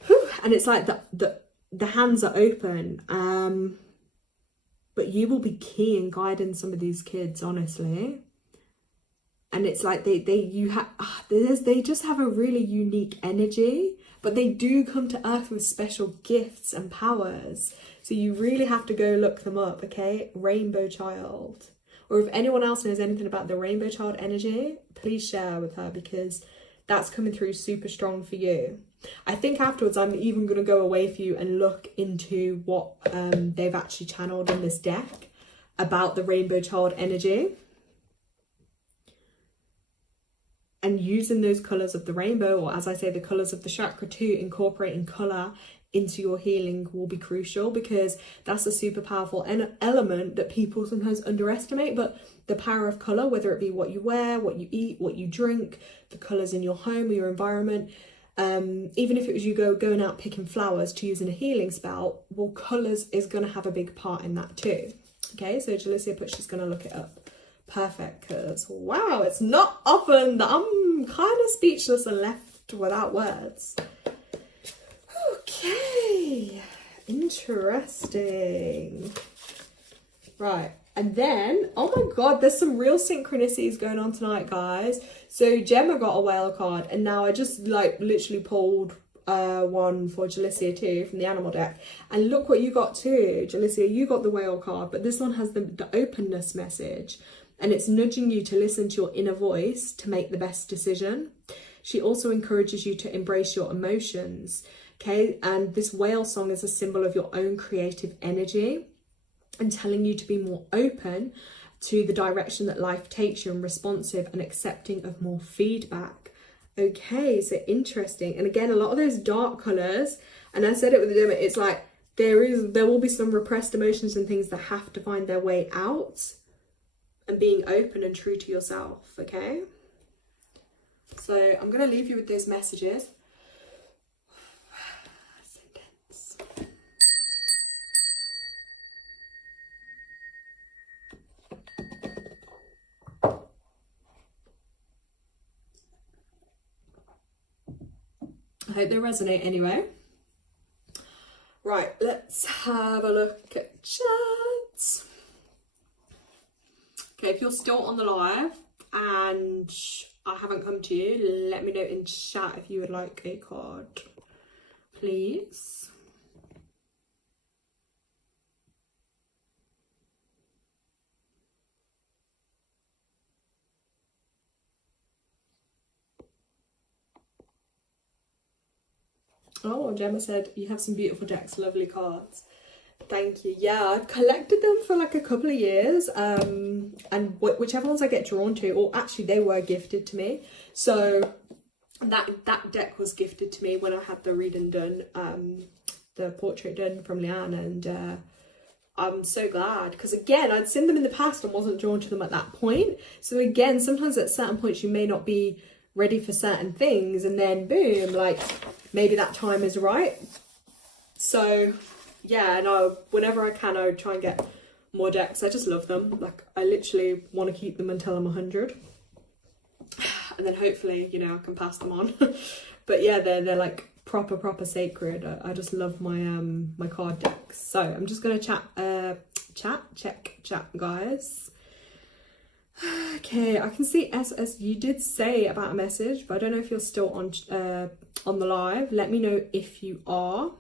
Whew. And it's like the hands are open, but you will be key in guiding some of these kids, honestly. And it's like they just have a really unique energy, but they do come to earth with special gifts and powers. So you really have to go look them up, okay? Rainbow Child. Or if anyone else knows anything about the Rainbow Child energy, please share with her, because that's coming through super strong for you. I think afterwards I'm even going to go away for you and look into what they've actually channeled in this deck about the Rainbow Child energy. And using those colours of the rainbow, or as I say, the colours of the chakra too, incorporating colour into your healing will be crucial, because that's a super powerful element that people sometimes underestimate. But the power of colour, whether it be what you wear, what you eat, what you drink, the colours in your home or your environment, even if it was you going out picking flowers to use in a healing spell, well, colours is going to have a big part in that too. Okay, so Jalicia put she's going to look it up. Perfect, because wow, it's not often that I'm kind of speechless and left without words. Okay, interesting. Right, and then, oh my god, there's some real synchronicities going on tonight, guys. So Gemma got a whale card, and now I just like literally pulled one for Jalicia too from the animal deck. And look what you got too, Jalicia, you got the whale card, but this one has the openness message, and it's nudging you to listen to your inner voice to make the best decision. She also encourages you to embrace your emotions, okay? And this whale song is a symbol of your own creative energy and telling you to be more open to the direction that life takes you and responsive and accepting of more feedback. Okay, so interesting. And again, a lot of those dark colours, and I said it with the demo, it's like there will be some repressed emotions and things that have to find their way out, and being open and true to yourself, okay? So I'm going to leave you with those messages. So intense. I hope they resonate anyway. Right, let's have a look at chat. Okay, if you're still on the live and I haven't come to you, let me know in chat if you would like a card, please. Oh, Gemma said, you have some beautiful decks, lovely cards. Thank you. Yeah, I've collected them for like a couple of years, and whichever ones I get drawn to, or actually they were gifted to me. So that deck was gifted to me when I had the reading done, the portrait done from Leanne, and I'm so glad, because again, I'd seen them in the past and wasn't drawn to them at that point. So again, sometimes at certain points you may not be ready for certain things, and then boom, like maybe that time is right. So yeah, no, whenever I can, I would try and get more decks. I just love them. Like, I literally want to keep them until I'm 100. And then hopefully, you know, I can pass them on. But yeah, they're like proper sacred. I just love my my card decks. So I'm just going to check, guys. Okay, I can see SS, you did say about a message, but I don't know if you're still on the live. Let me know if you are.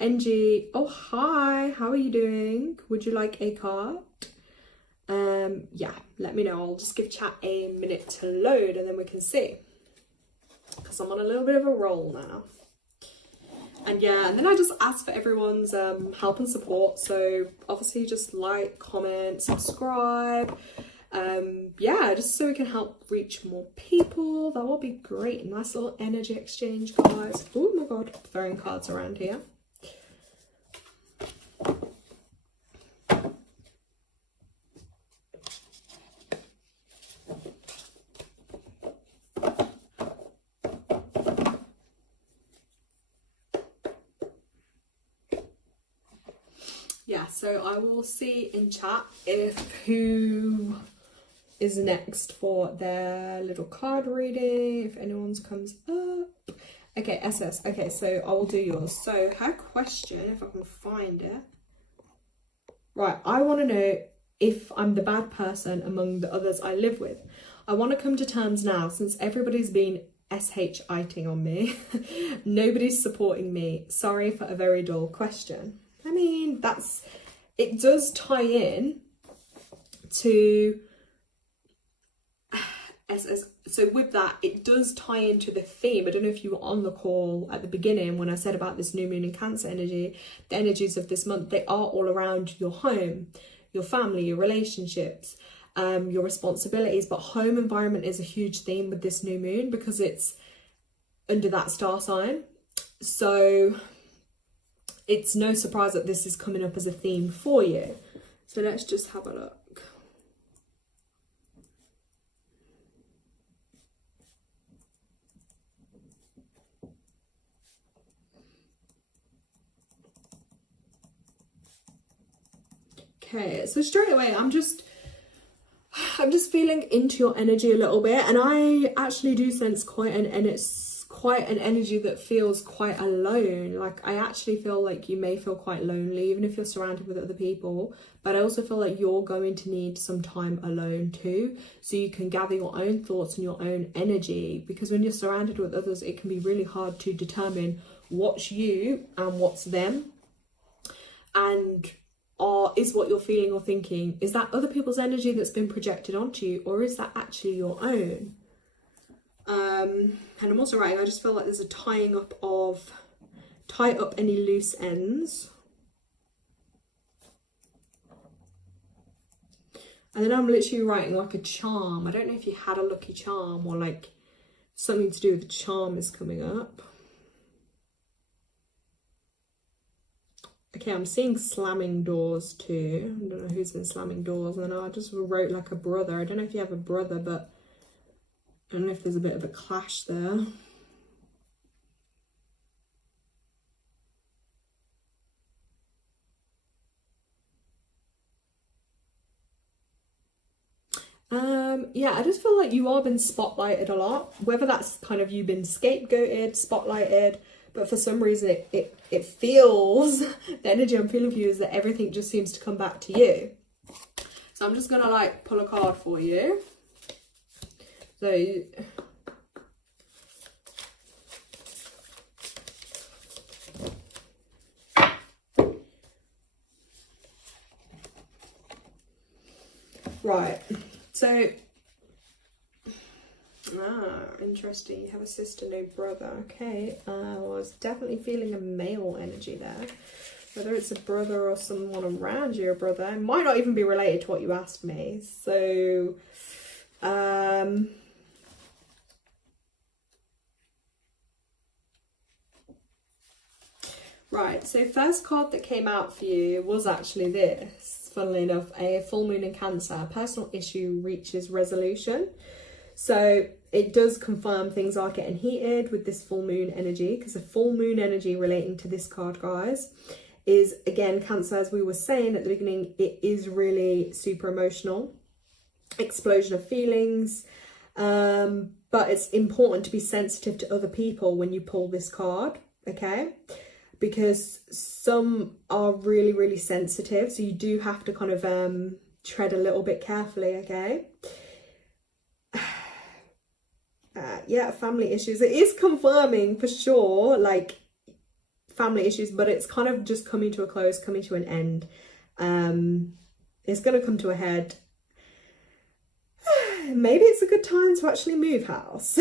NG, oh hi, how are you doing? Would you like a card? Yeah, let me know. I'll just give chat a minute to load and then we can see, because I'm on a little bit of a roll now. And yeah, and then I just ask for everyone's help and support. So obviously just like, comment, subscribe. Yeah, just so we can help reach more people. That will be great. Nice little energy exchange, guys. Oh my god, throwing cards around here. Yeah, so I will see in chat who is next for their little card reading, if anyone's comes up. Okay, SS. Okay, so I will do yours. So her question, if I can find it. Right, I want to know if I'm the bad person among the others I live with. I want to come to terms now, since everybody's been SHIting on me. Nobody's supporting me. Sorry for a very dull question. I mean, it does tie in to, so with that, it does tie into the theme. I don't know if you were on the call at the beginning when I said about this new moon in Cancer energy, the energies of this month, they are all around your home, your family, your relationships, your responsibilities. But home environment is a huge theme with this new moon because it's under that star sign. So it's no surprise that this is coming up as a theme for you. So let's just have a look. Okay, so straight away, I'm just feeling into your energy a little bit, and I actually do sense quite quite an energy that feels quite alone. Like, I actually feel like you may feel quite lonely even if you're surrounded with other people, but I also feel like you're going to need some time alone too, so you can gather your own thoughts and your own energy, because when you're surrounded with others, it can be really hard to determine what's you and what's them, and is what you're feeling or thinking, is that other people's energy that's been projected onto you, or is that actually your own? And I'm also writing, I just feel like there's a tie up any loose ends. And then I'm literally writing like a charm. I don't know if you had a lucky charm or like something to do with the charm is coming up. Okay, I'm seeing slamming doors too. I don't know who's been slamming doors. And then I just wrote like a brother. I don't know if you have a brother, but I don't know if there's a bit of a clash there. Yeah, I just feel like you are being spotlighted a lot, whether that's kind of you been scapegoated, spotlighted, but for some reason it feels, the energy I'm feeling for you is that everything just seems to come back to you. So I'm just gonna like pull a card for you. So right, so interesting, you have a sister, no brother. Okay, I was definitely feeling a male energy there, whether it's a brother or someone around you, a brother. It might not even be related to what you asked me. So right, so first card that came out for you was actually this, funnily enough, a full moon in Cancer. Personal issue reaches resolution. So it does confirm things are getting heated with this full moon energy, because the full moon energy relating to this card, guys, is, again, Cancer, as we were saying at the beginning, it is really super emotional, explosion of feelings, but it's important to be sensitive to other people when you pull this card, okay? Because some are really, really sensitive, so you do have to kind of tread a little bit carefully, okay? Yeah, family issues. It is confirming for sure, like, family issues, but it's kind of just coming to a close, coming to an end. It's going to come to a head. Maybe it's a good time to actually move house.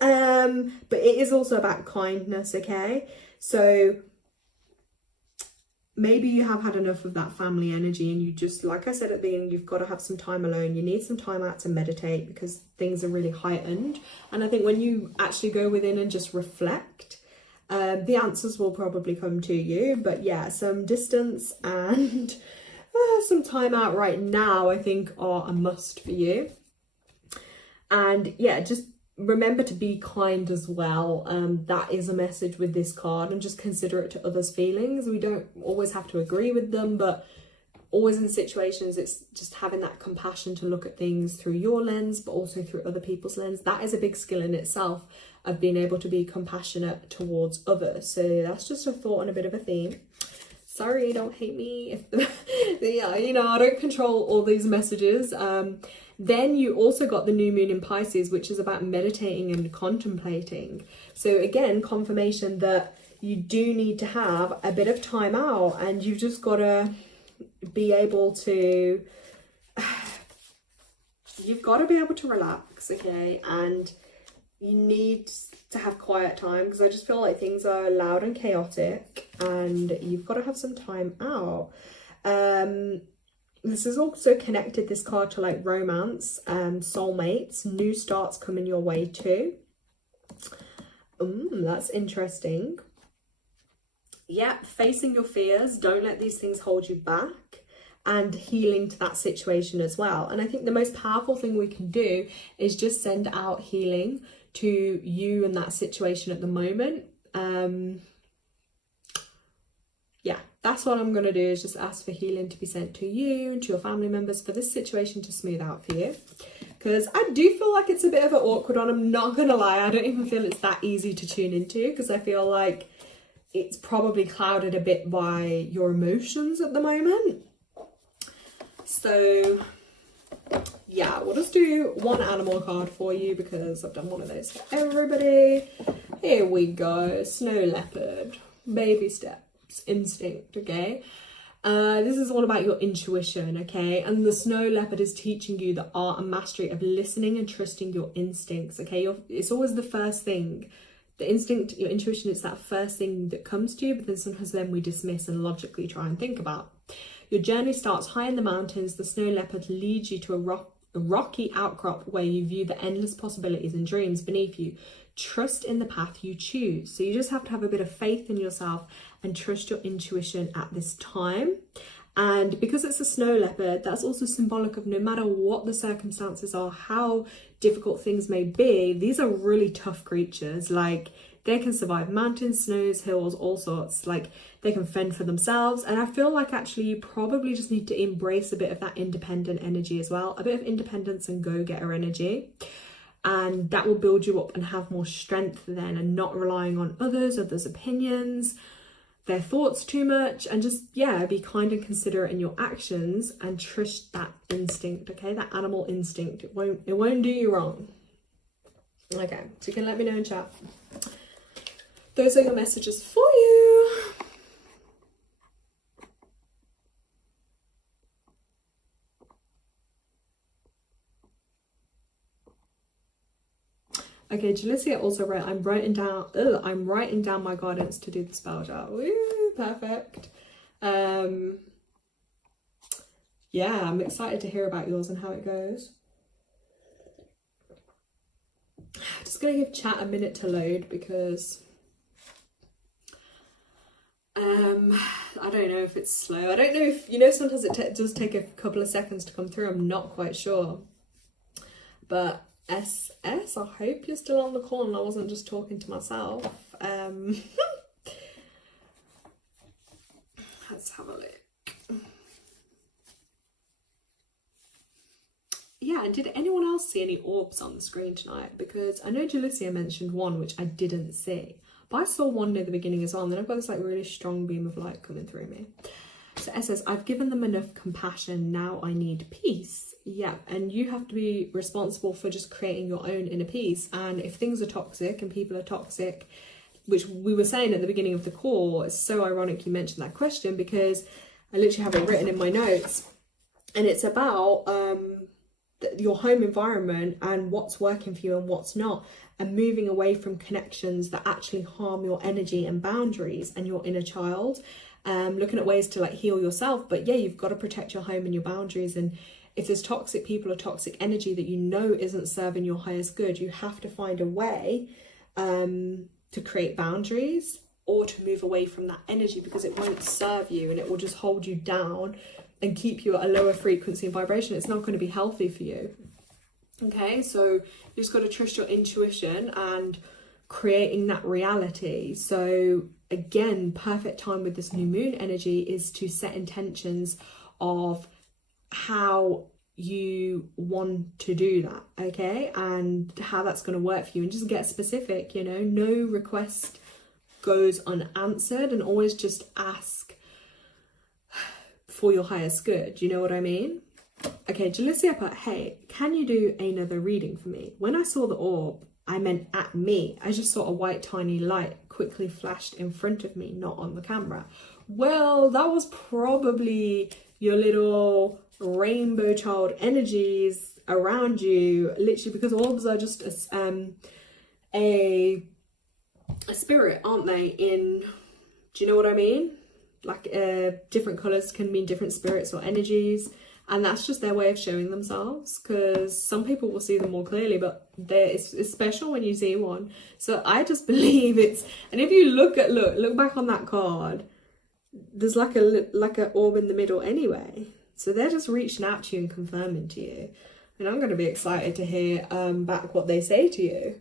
But it is also about kindness, okay? So maybe you have had enough of that family energy and you just, like I said at the beginning, you've got to have some time alone. You need some time out to meditate because things are really heightened. And I think when you actually go within and just reflect, the answers will probably come to you. But yeah, some distance and some time out right now, I think, are a must for you. And yeah, just remember to be kind as well. That is a message with this card, and just considerate to others' feelings. We don't always have to agree with them, but always in situations, it's just having that compassion to look at things through your lens, but also through other people's lens. That is a big skill in itself, of being able to be compassionate towards others. So that's just a thought and a bit of a theme. Sorry, don't hate me if yeah, you know, I don't control all these messages. Then you also got the new moon in Pisces, which is about meditating and contemplating. So again, confirmation that you do need to have a bit of time out, and you've just got to be able to, you've got to be able to relax, okay? And you need to have quiet time, because I just feel like things are loud and chaotic, and you've got to have some time out. This is also connected, this card, to like romance, soulmates, new starts coming your way too. That's interesting. Yeah, facing your fears, don't let these things hold you back, and healing to that situation as well. And I think the most powerful thing we can do is just send out healing to you and that situation at the moment. Yeah, that's what I'm going to do, is just ask for healing to be sent to you and to your family members for this situation to smooth out for you. because I do feel like it's a bit of an awkward one. I'm not gonna lie, I don't even feel it's that easy to tune into, because I feel like it's probably clouded a bit by your emotions at the moment. So yeah, we'll just do one animal card for you because I've done one of those for everybody. Here we go. Snow leopard. Baby steps. Instinct, okay? This is all about your intuition, okay? And the snow leopard is teaching you the art and mastery of listening and trusting your instincts, okay? It's always the first thing. The instinct, your intuition, it's that first thing that comes to you, but then sometimes then we dismiss and logically try and think about. Your journey starts high in the mountains. The snow leopard leads you to a rocky outcrop where you view the endless possibilities and dreams beneath you. Trust in the path you choose. So you just have to have a bit of faith in yourself and trust your intuition at this time. And because it's a snow leopard, that's also symbolic of no matter what the circumstances are, how difficult things may be, these are really tough creatures. Like, they can survive mountains, snows, hills, all sorts. Like, they can fend for themselves. And I feel like actually you probably just need to embrace a bit of that independent energy as well. A bit of independence and go-getter energy. And that will build you up and have more strength then, and not relying on others' opinions, their thoughts too much, and just, yeah, be kind and considerate in your actions and trust that instinct, okay? That animal instinct. It won't do you wrong. Okay, so you can let me know in chat. Those are your messages for you. Okay, Jalicia also wrote, I'm writing down my guidance to do the spell jar. Woo, perfect. Yeah, I'm excited to hear about yours and how it goes. Just gonna give chat a minute to load because I don't know if it's slow. I don't know if, you know, sometimes it does take a couple of seconds to come through. I'm not quite sure. But SS, I hope you're still on the call and I wasn't just talking to myself. Let's have a look. Yeah, and did anyone else see any orbs on the screen tonight? Because I know Jalicia mentioned one, which I didn't see. But I saw one near the beginning as well, and then I've got this like really strong beam of light coming through me. So it says, I've given them enough compassion, now I need peace. Yeah, and you have to be responsible for just creating your own inner peace. And if things are toxic and people are toxic, which we were saying at the beginning of the call, it's so ironic you mentioned that question because I literally have it written in my notes. And it's about your home environment and what's working for you and what's not, and moving away from connections that actually harm your energy and boundaries and your inner child. Looking at ways to like heal yourself, but yeah, you've got to protect your home and your boundaries. And if there's toxic people or toxic energy that you know isn't serving your highest good, you have to find a way to create boundaries or to move away from that energy, because it won't serve you and it will just hold you down and keep you at a lower frequency and vibration. It's not going to be healthy for you. Okay, so you just got to trust your intuition and creating that reality. So again, perfect time with this new moon energy is to set intentions of how you want to do that, okay, and how that's going to work for you, and just get specific. You know, no request goes unanswered, and always just ask for your highest good. You know what I mean? Okay, Jalicia put, hey, can you do another reading for me? When I saw the orb, I meant at me. I just saw a white tiny light quickly flashed in front of me, not on the camera. Well, that was probably your little rainbow child energies around you, literally, because orbs are just a spirit, aren't they? Do you know what I mean? Like different colours can mean different spirits or energies. And that's just their way of showing themselves, because some people will see them more clearly, but it's special when you see one. So I just believe it's, and if you look back on that card, there's like a orb in the middle anyway. So they're just reaching out to you and confirming to you. And I'm going to be excited to hear back what they say to you.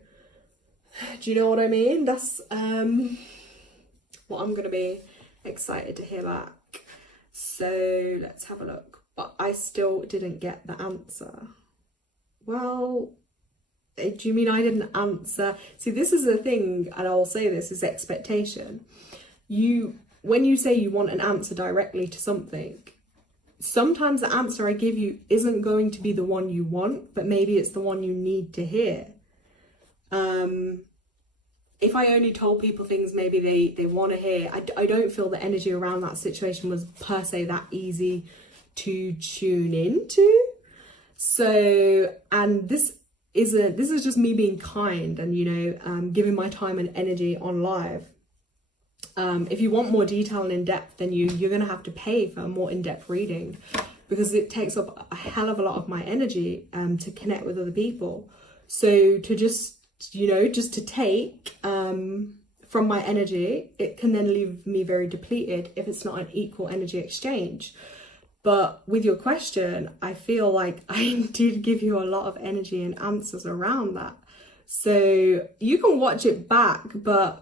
Do you know what I mean? That's what I'm going to be excited to hear back. So let's have a look. But I still didn't get the answer. well, do you mean I didn't answer? See, this is the thing, and I'll say this, is expectation. When you say you want an answer directly to something, sometimes the answer I give you isn't going to be the one you want, but maybe it's the one you need to hear. If I only told people things maybe they want to hear, I don't feel the energy around that situation was per se that easy to tune into. So, and this is just me being kind and, you know, giving my time and energy on live. If you want more detail and in-depth, then you're going to have to pay for a more in-depth reading, because it takes up a hell of a lot of my energy to connect with other people. So to just, you know, just to take from my energy, it can then leave me very depleted if it's not an equal energy exchange. But with your question, I feel like I did give you a lot of energy and answers around that. So you can watch it back, but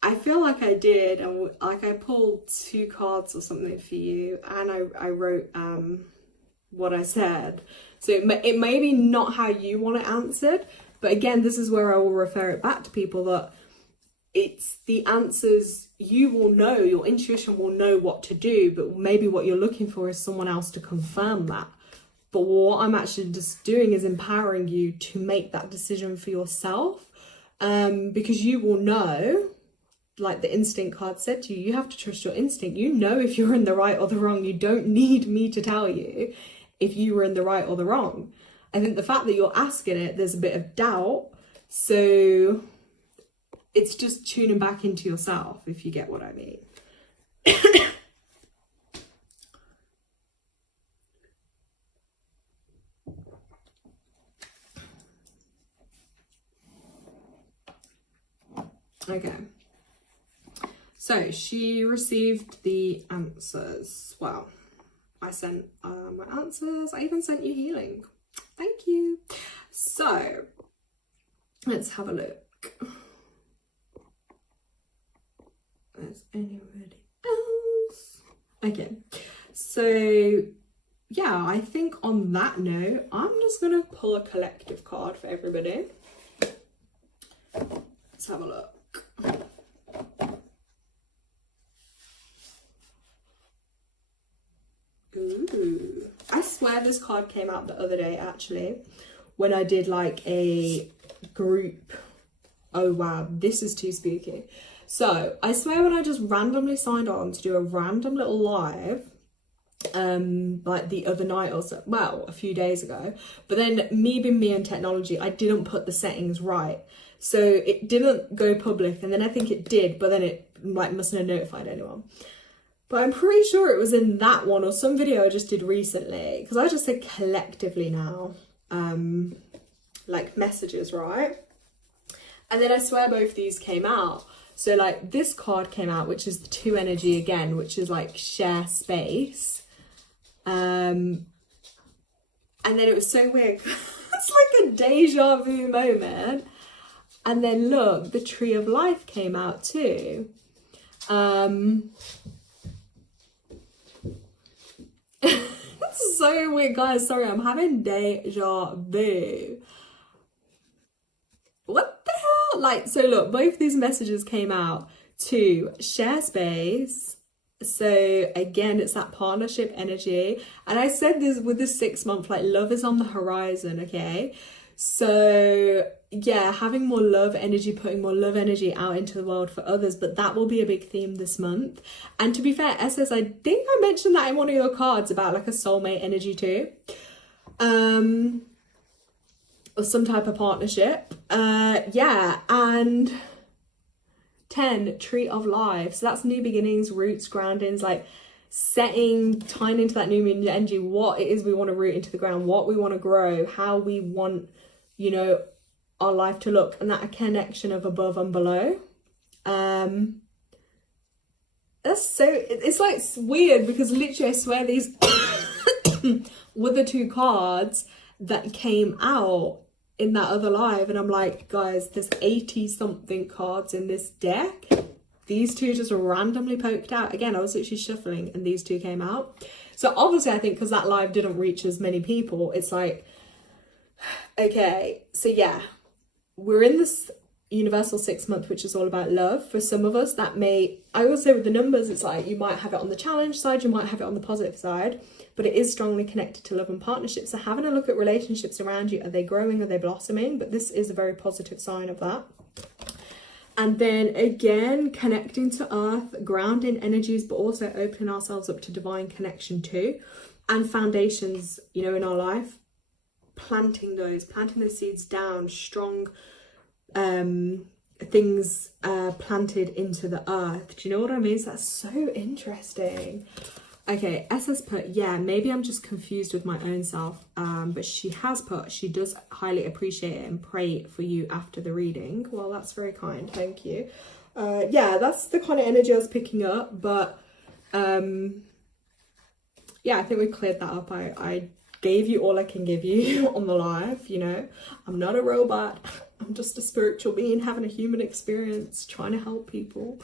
I feel like I did, and like I pulled 2 cards or something for you, and I wrote what I said. So it may be not how you want it answered, but again, this is where I will refer it back to people, that it's the answers you will know, your intuition will know what to do, but maybe what you're looking for is someone else to confirm that. But what I'm actually just doing is empowering you to make that decision for yourself, because you will know, like the instinct card said to you, you have to trust your instinct. You know if you're in the right or the wrong. You don't need me to tell you if you were in the right or the wrong. I think the fact that you're asking it, there's a bit of doubt. So it's just tuning back into yourself, if you get what I mean. Okay. So she received the answers. Well, I sent my answers. I even sent you healing. Thank you. So let's have a look. Is anybody else? Okay. So yeah, I think on that note, I'm just gonna pull a collective card for everybody. Let's have a look. Ooh. I swear this card came out the other day, actually, when I did like a group. Oh wow, this is too spooky. So I swear when I just randomly signed on to do a random little live, like the other night or so, well, a few days ago, but then me being me and technology, I didn't put the settings right. So it didn't go public, and then I think it did, but then it like mustn't have notified anyone. But I'm pretty sure it was in that one or some video I just did recently, because I just said collectively now, like messages, right? And then I swear both these came out. So like this card came out, which is the 2 energy again, which is like share space. And then it was so weird. It's like a deja vu moment. And then look, the Tree of Life came out too. It's so weird, guys. Sorry, I'm having deja vu. What the hell? Like, so look, both these messages came out to share space. So again, it's that partnership energy. And I said this with the 6 month, like love is on the horizon, okay? So yeah, having more love energy, putting more love energy out into the world for others, but that will be a big theme this month. And to be fair, SS, I think I mentioned that in one of your cards about like a soulmate energy too. Or some type of partnership. Yeah, and 10, Tree of Life. So that's new beginnings, roots, groundings, like tying into that new moon energy, what it is we want to root into the ground, what we want to grow, how we want, you know, our life to look, and that connection of above and below. That's so, it's like weird, because literally I swear these were the 2 cards that came out in that other live, and I'm like, guys, there's 80 something cards in this deck. These 2 just randomly poked out. Again, I was literally shuffling and these 2 came out. So obviously I think because that live didn't reach as many people, it's like, okay, so yeah, we're in this universal 6 month, which is all about love. For some of us, that may, I will say with the numbers, it's like you might have it on the challenge side, you might have it on the positive side, but it is strongly connected to love and partnership. So having a look at relationships around you, are they growing, are they blossoming? But this is a very positive sign of that. And then again, connecting to earth, grounding energies, but also opening ourselves up to divine connection too, and foundations, you know, in our life, planting those seeds down, strong things planted into the earth. Do you know what I mean? So that's so interesting. Okay, SS put, yeah, maybe I'm just confused with my own self, but she has put, she does highly appreciate it and pray for you after the reading. Well, that's very kind, thank you. Yeah, that's the kind of energy I was picking up, but yeah, I think we cleared that up. I gave you all I can give you on the live, you know. I'm not a robot, I'm just a spiritual being having a human experience, trying to help people.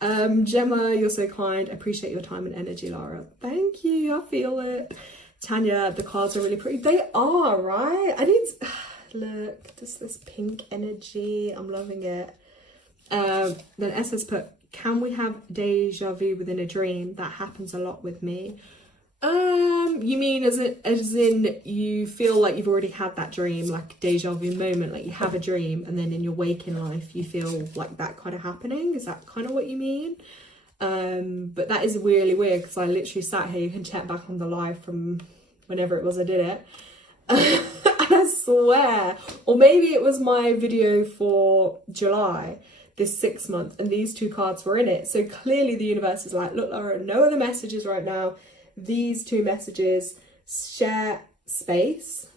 Gemma, you're so kind. Appreciate your time and energy, Laura. Thank you. I feel it. Tanya, the cards are really pretty. They are, right? I need to, look, just this pink energy. I'm loving it. Then S's put, can we have deja vu within a dream? That happens a lot with me. You mean as in you feel like you've already had that dream, like deja vu moment, like you have a dream and then in your waking life you feel like that kind of happening? Is that kind of what you mean? But that is really weird because I literally sat here, you can check back on the live from whenever it was I did it. And I swear, or maybe it was my video for July, this 6 month, and these two cards were in it. So clearly the universe is like, look, Laura, no other messages right now. These two messages, share space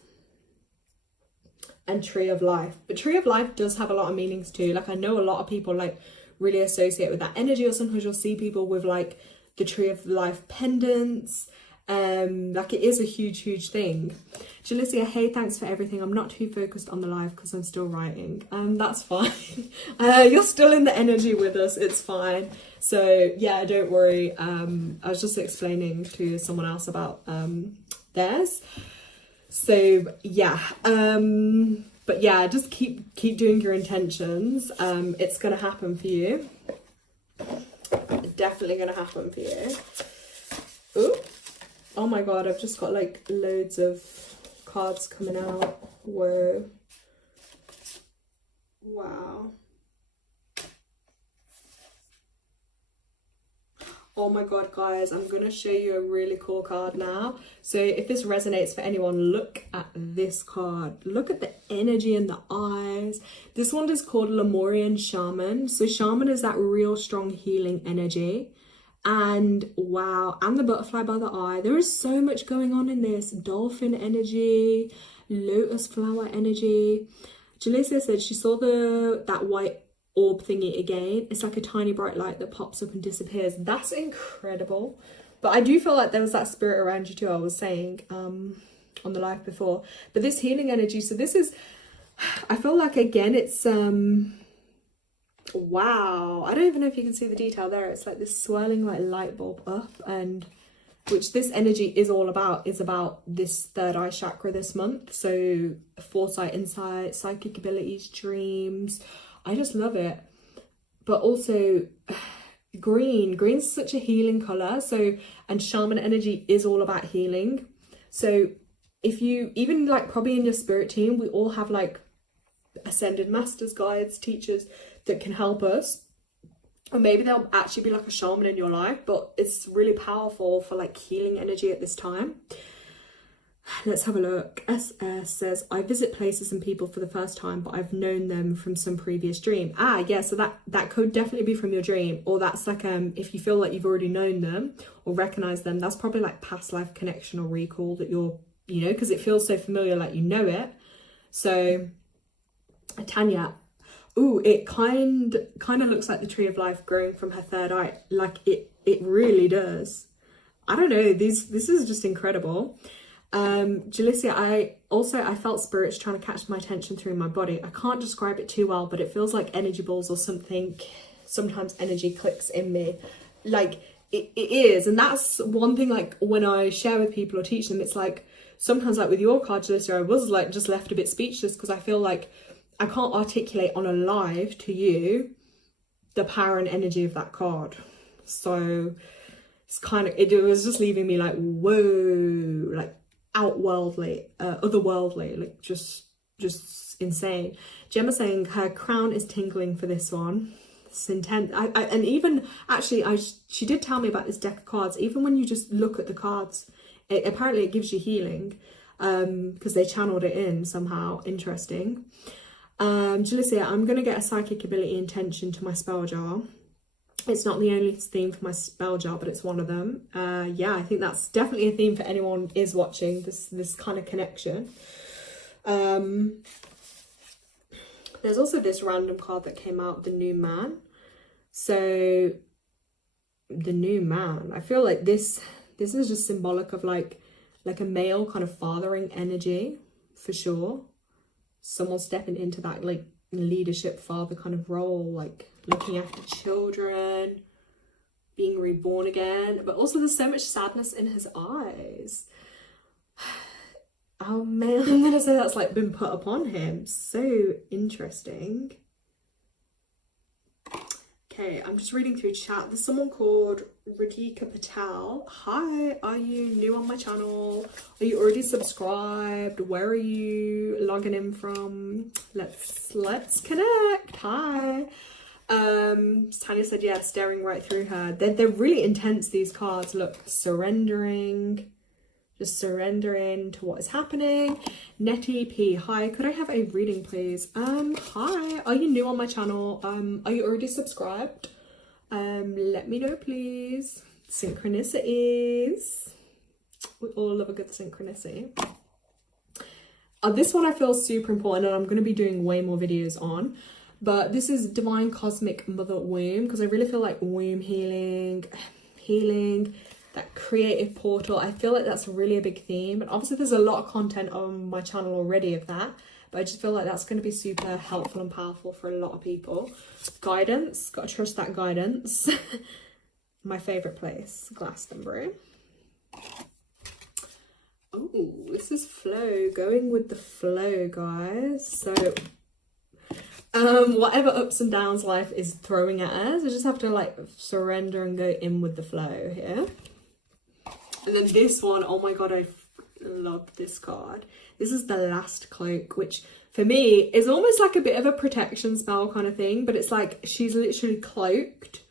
and tree of life. But tree of life does have a lot of meanings too. Like I know a lot of people like really associate with that energy, or sometimes you'll see people with like the tree of life pendants. Like it is a huge thing. Jalicia, hey, thanks for everything. I'm not too focused on the live because I'm still writing. That's fine. You're still in the energy with us, it's fine. So yeah, don't worry. I was just explaining to someone else about theirs. So yeah, but yeah, just keep doing your intentions. It's gonna happen for you. Definitely gonna happen for you. Ooh. Oh my god, I've just got like loads of cards coming out. Whoa. Wow. Oh my god, guys, I'm gonna show you a really cool card now. So if this resonates for anyone, look at this card. Look at the energy in the eyes. This one is called Lemurian Shaman. So Shaman is that real strong healing energy. And wow, and the butterfly by the eye. There is so much going on in this. Dolphin energy, lotus flower energy. Jalicia said she saw that white orb thingy again. It's like a tiny bright light that pops up and disappears. That's incredible. But I do feel like there was that spirit around you too, I was saying on the live before. But this healing energy, so this is, I feel like again it's wow, I don't even know if you can see the detail there. It's like this swirling like light bulb up, and which this energy is all about, is about this third eye chakra this month. So foresight, insight, psychic abilities, dreams. I just love it. But also green's such a healing color. So, and shaman energy is all about healing. So if you even like probably in your spirit team, we all have like ascended masters, guides, teachers that can help us, or maybe they'll actually be like a shaman in your life, but it's really powerful for like healing energy at this time. Let's have a look. SS says, I visit places and people for the first time, but I've known them from some previous dream. Yeah, so that could definitely be from your dream, or that's like if you feel like you've already known them or recognize them, that's probably like past life connection or recall that you're, you know, because it feels so familiar, like you know it. So Tanya, ooh, it kind of looks like the tree of life growing from her third eye. Like it really does. I don't know, this is just incredible. Jalicia, I felt spirits trying to catch my attention through my body. I can't describe it too well, but it feels like energy balls or something. Sometimes energy clicks in me. Like it is. And that's one thing, like when I share with people or teach them, it's like sometimes like with your card, Jalissa, I was like just left a bit speechless because I feel like I can't articulate on a live to you the power and energy of that card. So it's kind of, it was just leaving me like, whoa, like outworldly, otherworldly, like just insane. Gemma saying her crown is tingling for this one. It's intense. And even actually, she did tell me about this deck of cards. Even when you just look at the cards, apparently it gives you healing, because they channeled it in somehow. Interesting. Jalissa, I'm gonna get a psychic ability intention to my spell jar. It's not the only theme for my spell jar, but it's one of them. Yeah, I think that's definitely a theme for anyone is watching this kind of connection. There's also this random card that came out, the New Man. So the New Man, I feel like this is just symbolic of like a male kind of fathering energy, for sure. Someone stepping into that like leadership father kind of role, like looking after children, being reborn again. But also there's so much sadness in his eyes. Oh man, I'm gonna say that's like been put upon him. So interesting. Okay, I'm just reading through chat. There's someone called Radhika Patel. Hi, are you new on my channel? Are you already subscribed? Where are you logging in from? Let's connect. Hi. Tanya said, yeah, staring right through her. They're really intense, these cards. Look, surrendering. Just surrendering to what is happening. Nettie P, hi, could I have a reading please? Hi, are you new on my channel? Are you already subscribed? Let me know please. Synchronicities. We all love a good synchronicity. This one I feel super important and I'm going to be doing way more videos on. But this is Divine Cosmic Mother Womb, because I really feel like womb healing, that creative portal. I feel like that's really a big theme, and obviously there's a lot of content on my channel already of that, but I just feel like that's going to be super helpful and powerful for a lot of people. Guidance, gotta trust that guidance. My favorite place, Glastonbury. Oh, this is flow, going with the flow, guys. So whatever ups and downs life is throwing at us, we just have to like surrender and go in with the flow here. And then this one, oh my god, I love this card. This is the Last Cloak, which for me is almost like a bit of a protection spell kind of thing, but it's like she's literally cloaked,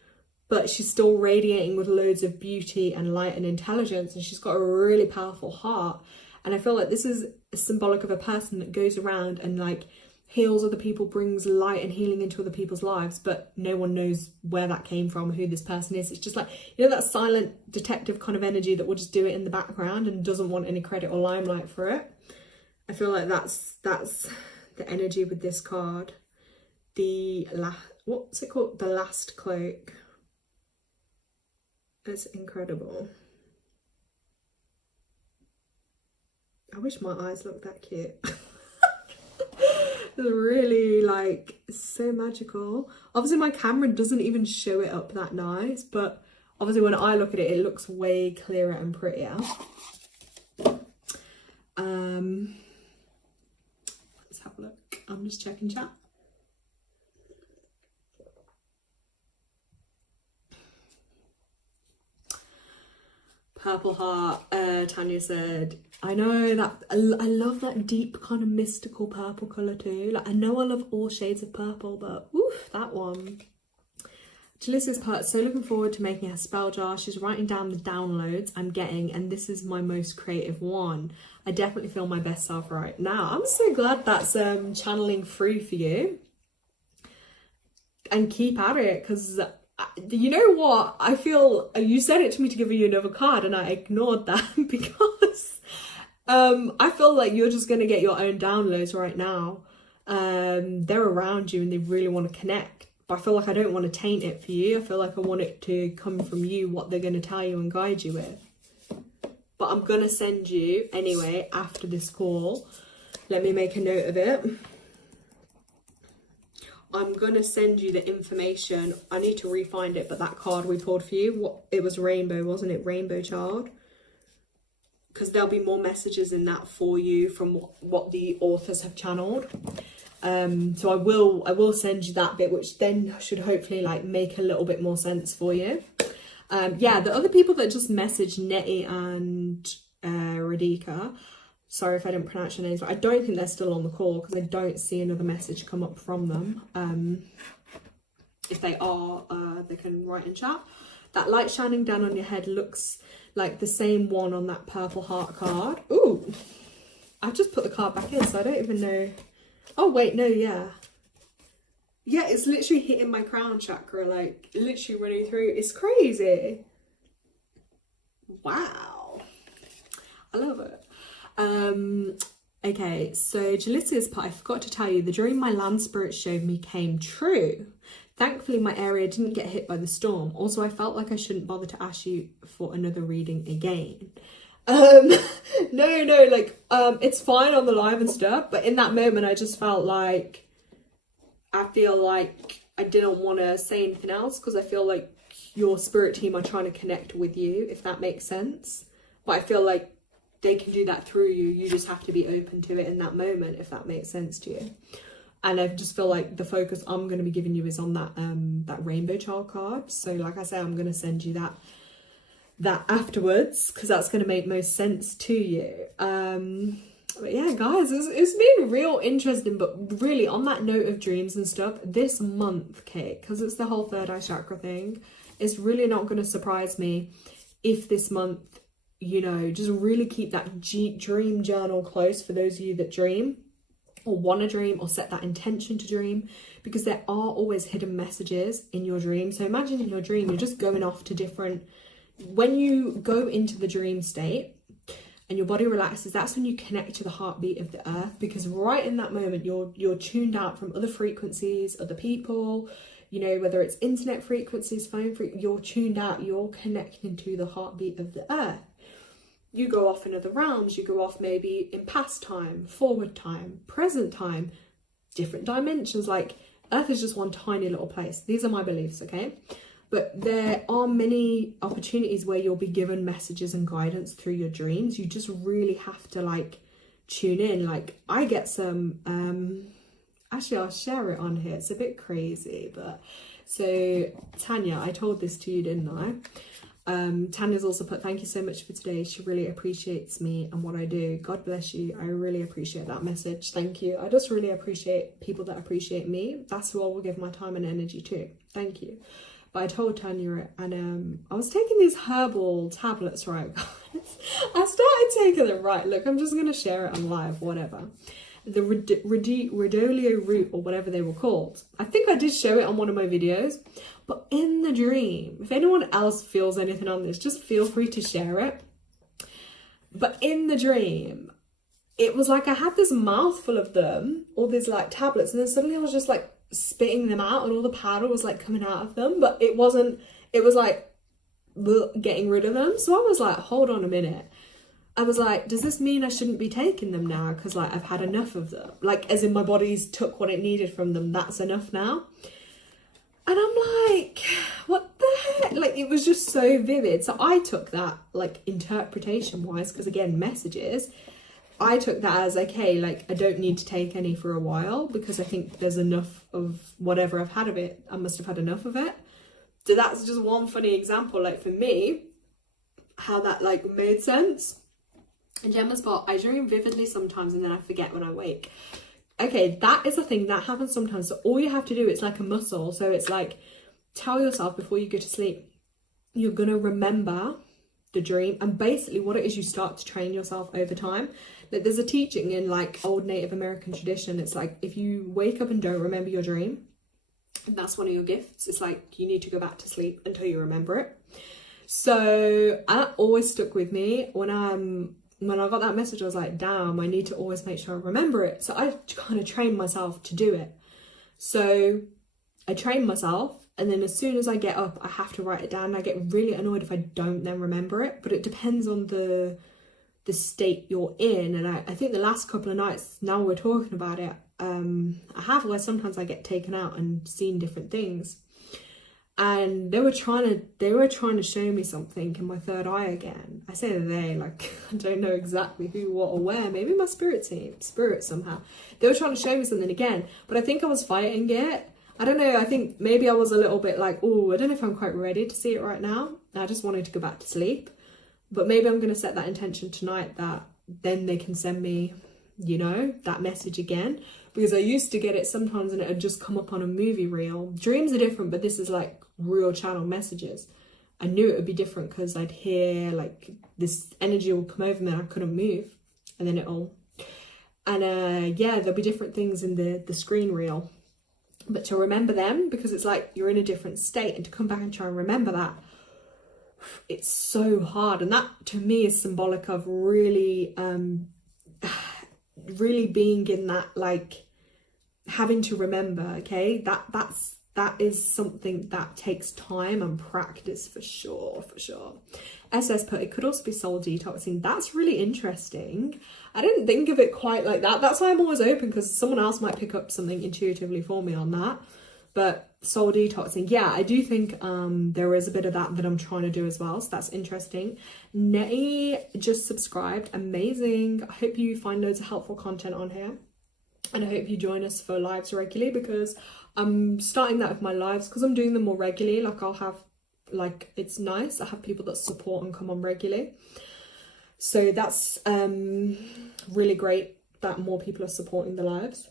but she's still radiating with loads of beauty and light and intelligence, and she's got a really powerful heart. And I feel like this is symbolic of a person that goes around and like heals other people, brings light and healing into other people's lives, but no one knows where that came from, who this person is. It's just like, you know, that silent detective kind of energy that will just do it in the background and doesn't want any credit or limelight for it. I feel like that's the energy with this card. What's it called? The Last Cloak. It's incredible. I wish my eyes looked that cute. It's really like so magical. Obviously my camera doesn't even show it up that nice, but obviously when I look at it, it looks way clearer and prettier. Let's have a look. I'm just checking chat. Purple Heart, Tanya said, I know that, I love that deep kind of mystical purple colour too. Like, I know I love all shades of purple, but oof, that one. Jalissa's part, so looking forward to making her spell jar. She's writing down the downloads I'm getting, and this is my most creative one. I definitely feel my best self right now. I'm so glad that's channeling through for you. And keep at it, because you know what, I feel you said it to me to give you another card and I ignored that because I feel like you're just going to get your own downloads right now. They're around you and they really want to connect, but I feel like I don't want to taint it for you. I feel like I want it to come from you, what they're going to tell you and guide you with. But I'm going to send you anyway after this call. Let me make a note of it. I'm gonna send you the information. I need to re-find it, but that card we pulled for you, it was rainbow, wasn't it? Rainbow child. Because there'll be more messages in that for you from what the authors have channeled. So I will send you that bit, which then should hopefully like make a little bit more sense for you. Yeah, the other people that just messaged, Nettie and Radhika, sorry if I didn't pronounce your names, but I don't think they're still on the call because I don't see another message come up from them. If they are, they can write in chat. That light shining down on your head looks like the same one on that purple heart card. Ooh, I've just put the card back in, so I don't even know. Oh wait, no, yeah. Yeah, it's literally hitting my crown chakra, like literally running through. It's crazy. Wow. I love it. Okay, so Jalicia's part, I forgot to tell you, the dream my land spirit showed me came true. Thankfully, my area didn't get hit by the storm. Also, I felt like I shouldn't bother to ask you for another reading again. No, like, it's fine on the live and stuff, but in that moment, I just felt like, I feel like I didn't want to say anything else because I feel like your spirit team are trying to connect with you, if that makes sense. But I feel like they can do that through you. You just have to be open to it in that moment, if that makes sense to you. And I just feel like the focus I'm going to be giving you is on that that rainbow child card. So like I said, I'm going to send you that afterwards because that's going to make most sense to you. But yeah, guys, it's been real interesting. But really, on that note of dreams and stuff, this month, okay, because it's the whole third eye chakra thing, it's really not going to surprise me if this month, you know, just really keep that dream journal close for those of you that dream or want to dream or set that intention to dream, because there are always hidden messages in your dream. So imagine in your dream, you're just going off to different, when you go into the dream state and your body relaxes, that's when you connect to the heartbeat of the earth, because right in that moment, you're tuned out from other frequencies, other people, you know, whether it's internet frequencies, phone frequencies, you're tuned out, you're connecting to the heartbeat of the earth. You go off in other realms, you go off maybe in past time, forward time, present time, different dimensions. Like Earth is just one tiny little place. These are my beliefs, okay? But there are many opportunities where you'll be given messages and guidance through your dreams. You just really have to like tune in. Like I get some, actually I'll share it on here. It's a bit crazy, but so Tanya, I told this to you, didn't I? Tanya's also put, thank you so much for today. She really appreciates me and what I do. God bless you. I really appreciate that message. Thank you. I just really appreciate people that appreciate me. That's who I will give my time and energy to. Thank you. But I told Tanya, and I was taking these herbal tablets, right, guys? I started taking them, right. Look, I'm just going to share it on live, whatever. The Redolio root, or whatever they were called. I think I did show it on one of my videos. But in the dream, if anyone else feels anything on this, just feel free to share it. But in the dream, it was like I had this mouthful of them, all these like tablets, and then suddenly I was just like spitting them out and all the powder was like coming out of them. But it wasn't, it was like getting rid of them. So I was like, hold on a minute. I was like, does this mean I shouldn't be taking them now? Because like I've had enough of them. Like as in my body's took what it needed from them. That's enough now. And I'm like, what the heck? Like, it was just so vivid. So I took that, like, interpretation-wise, because, again, messages, I took that as, okay, like, I don't need to take any for a while because I think there's enough of whatever I've had of it. I must have had enough of it. So that's just one funny example, like, for me, how that, like, made sense. And Gemma's part, I dream vividly sometimes and then I forget when I wake. Okay, that is a thing that happens sometimes. So all you have to do, it's like a muscle. So it's like, tell yourself before you go to sleep, you're going to remember the dream. And basically what it is, you start to train yourself over time. Like there's a teaching in like old Native American tradition. It's like, if you wake up and don't remember your dream, and that's one of your gifts. It's like, you need to go back to sleep until you remember it. So that always stuck with me. When I got that message, I was like, damn, I need to always make sure I remember it. So I kind of trained myself to do it. So I trained myself, and then as soon as I get up, I have to write it down. And I get really annoyed if I don't then remember it, but it depends on the state you're in. And I think the last couple of nights, now we're talking about it, I have, where sometimes I get taken out and seen different things. And they were trying to show me something in my third eye again. I say they, like, I don't know exactly who, what, or where. Maybe my spirit somehow. They were trying to show me something again, but I think I was fighting it. I don't know, I think maybe I was a little bit like, oh, I don't know if I'm quite ready to see it right now. I just wanted to go back to sleep. But maybe I'm going to set that intention tonight, that then they can send me, you know, that message again. Because I used to get it sometimes and it would just come up on a movie reel. Dreams are different, but this is like real channel messages. I knew it would be different because I'd hear like this energy will come over me and I couldn't move. And then yeah, there'll be different things in the screen reel. But to remember them, because it's like you're in a different state, and to come back and try and remember that, it's so hard. And that to me is symbolic of really really being in that, like, having to remember. Okay, that is something that takes time and practice, for sure. SS put, it could also be soul detoxing. That's really interesting. I didn't think of it quite like that. That's why I'm always open, because someone else might pick up something intuitively for me on that. But soul detoxing, yeah, I do think there is a bit of that I'm trying to do as well. So that's interesting. Nettie just subscribed. Amazing. I hope you find loads of helpful content on here. And I hope you join us for lives regularly, because I'm starting that with my lives, because I'm doing them more regularly. Like, I'll have, like, it's nice. I have people that support and come on regularly. So that's really great that more people are supporting the lives.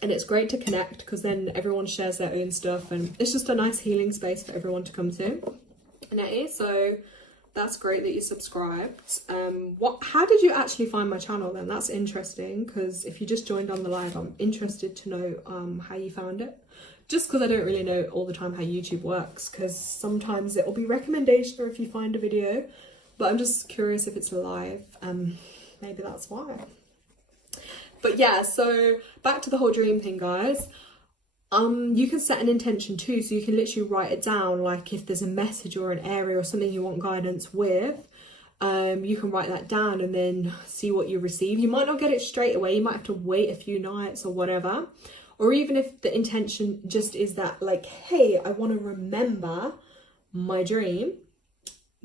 And it's great to connect, because then everyone shares their own stuff, and it's just a nice healing space for everyone to come to. Nettie, so that's great that you subscribed. How did you actually find my channel then? That's interesting, because if you just joined on the live, I'm interested to know how you found it. Just because I don't really know all the time how YouTube works, because sometimes it will be recommendation or if you find a video, but I'm just curious if it's live. Maybe that's why. But yeah, so back to the whole dream thing, guys. You can set an intention too, so you can literally write it down. Like, if there's a message or an area or something you want guidance with, you can write that down and then see what you receive. You might not get it straight away. You might have to wait a few nights or whatever. Or even if the intention just is that, like, hey, I want to remember my dream,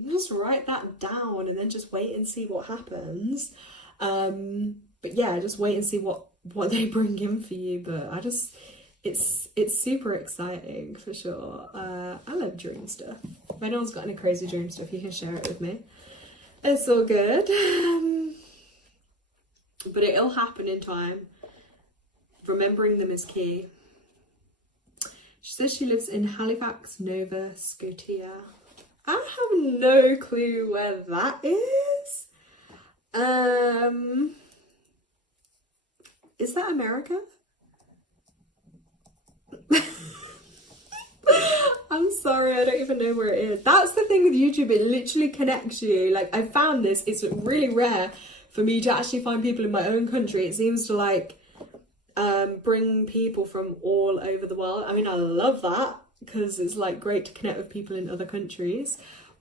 just write that down and then just wait and see what happens. But yeah, just wait and see what they bring in for you. But it's super exciting, for sure. I love dream stuff. If anyone's got any crazy dream stuff, you can share it with me. It's all good. But it'll happen in time. Remembering them is key. She says she lives in Halifax, Nova Scotia. I have no clue where that is. Is that America? I'm sorry, I don't even know where it is. That's the thing with YouTube, it literally connects you. Like, I found this, it's really rare for me to actually find people in my own country. It seems to, like, bring people from all over the world. I mean, I love that, because it's, like, great to connect with people in other countries.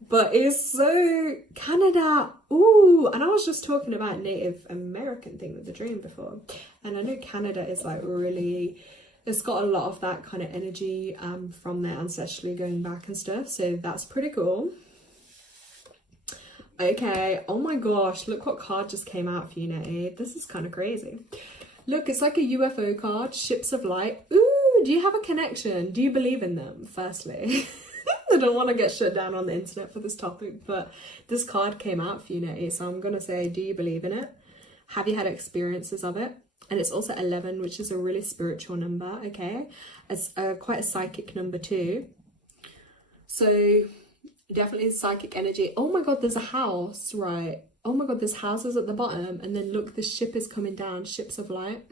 But it's so Canada. Ooh, and I was just talking about Native American thing with the dream before, and I know Canada is, like, really, it's got a lot of that kind of energy from their ancestrally going back and stuff. So that's pretty cool. Okay, oh my gosh, look what card just came out for you, Nettie. This is kind of crazy. Look, it's like a UFO card, ships of light. Ooh, do you have a connection? Do you believe in them, firstly? I don't want to get shut down on the internet for this topic, but this card came out for you, Nettie, so I'm going to say, do you believe in it? Have you had experiences of it? And it's also 11, which is a really spiritual number, okay? It's quite a psychic number too. So definitely psychic energy. Oh my God, there's a house, right? Oh my God, there's houses at the bottom, and then look, the ship is coming down, ships of light.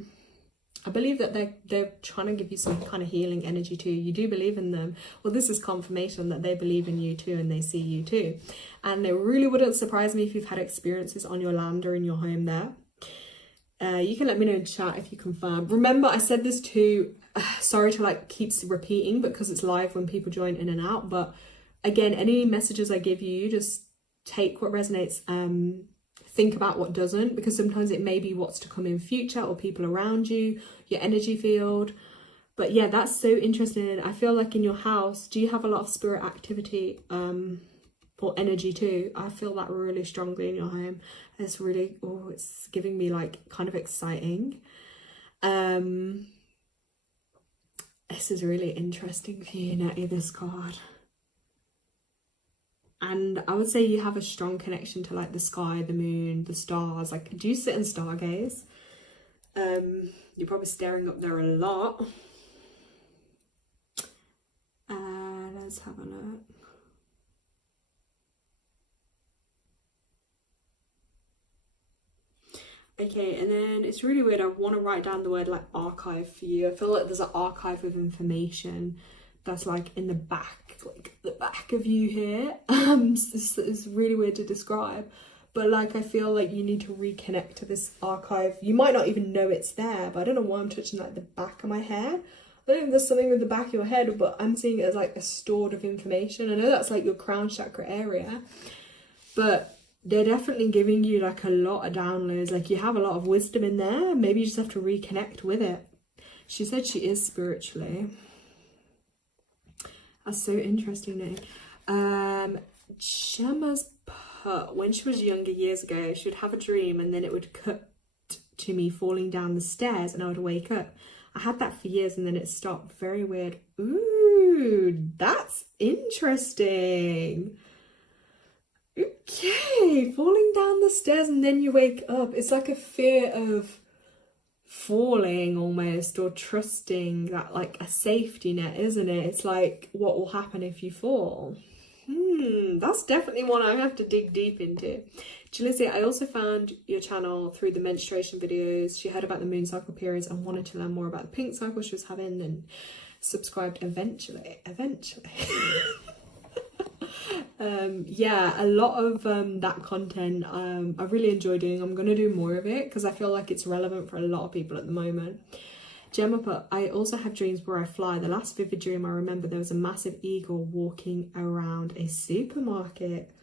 I believe that they're trying to give you some kind of healing energy too. You do believe in them. Well, this is confirmation that they believe in you too, and they see you too. And it really wouldn't surprise me if you've had experiences on your land or in your home there. You can let me know in chat if you confirm. Remember, I said this too. Sorry to, like, keeps repeating because it's live when people join in and out. But again, any messages I give you, just take what resonates. think about what doesn't, because sometimes it may be what's to come in future or people around you, your energy field. But yeah, that's so interesting. I feel like in your house, do you have a lot of spirit activity or energy too? I feel that really strongly in your home. It's really, oh, it's giving me like kind of exciting. This is really interesting for you, Nettie, this card. And I would say you have a strong connection to like the sky, the moon, the stars. Like, do you sit and stargaze? You're probably staring up there a lot. Let's have a look. Okay, and then it's really weird. I want to write down the word like archive for you. I feel like there's an archive of information that's like in the back, like the back of you here. It's really weird to describe, but like I feel like you need to reconnect to this archive. You might not even know it's there, but I don't know why I'm touching like the back of my head. I don't know if there's something with the back of your head, but I'm seeing it as like a stored of information. I know that's like your crown chakra area, but they're definitely giving you like a lot of downloads. Like you have a lot of wisdom in there. Maybe you just have to reconnect with it. She said she is spiritually. That's so interesting, Nick. Gemma's put, when she was younger years ago, she would have a dream and then it would cut to me falling down the stairs and I would wake up. I had that for years and then it stopped. Very weird. Ooh, that's interesting. Okay, falling down the stairs and then you wake up. It's like a fear of falling almost, or trusting that like a safety net, isn't it? It's like, what will happen if you fall? That's definitely one I have to dig deep into. Julissa, I also found your channel through the menstruation videos. She heard about the moon cycle periods and wanted to learn more about the pink cycle she was having, and subscribed eventually. Yeah, a lot of that content I really enjoy doing. I'm going to do more of it because I feel like it's relevant for a lot of people at the moment. Gemma put, I also have dreams where I fly. The last vivid dream I remember, there was a massive eagle walking around a supermarket.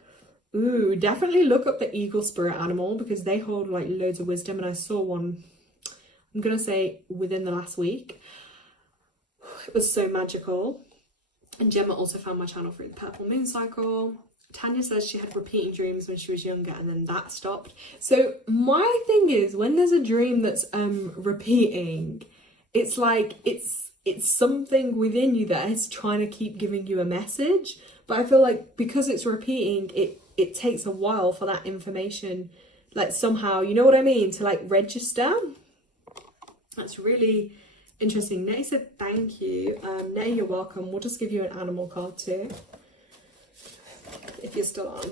Ooh, definitely look up the eagle spirit animal because they hold like loads of wisdom, and I saw one, I'm going to say within the last week. It was so magical. And Gemma also found my channel through the purple moon cycle. Tanya says she had repeating dreams when she was younger and then that stopped. So my thing is, when there's a dream that's repeating, it's like it's something within you that is trying to keep giving you a message. But I feel like because it's repeating, it takes a while for that information, like somehow, you know what I mean, to like register. That's really interesting. Nettie said thank you. Nettie, you're welcome. We'll just give you an animal card too, if you're still on.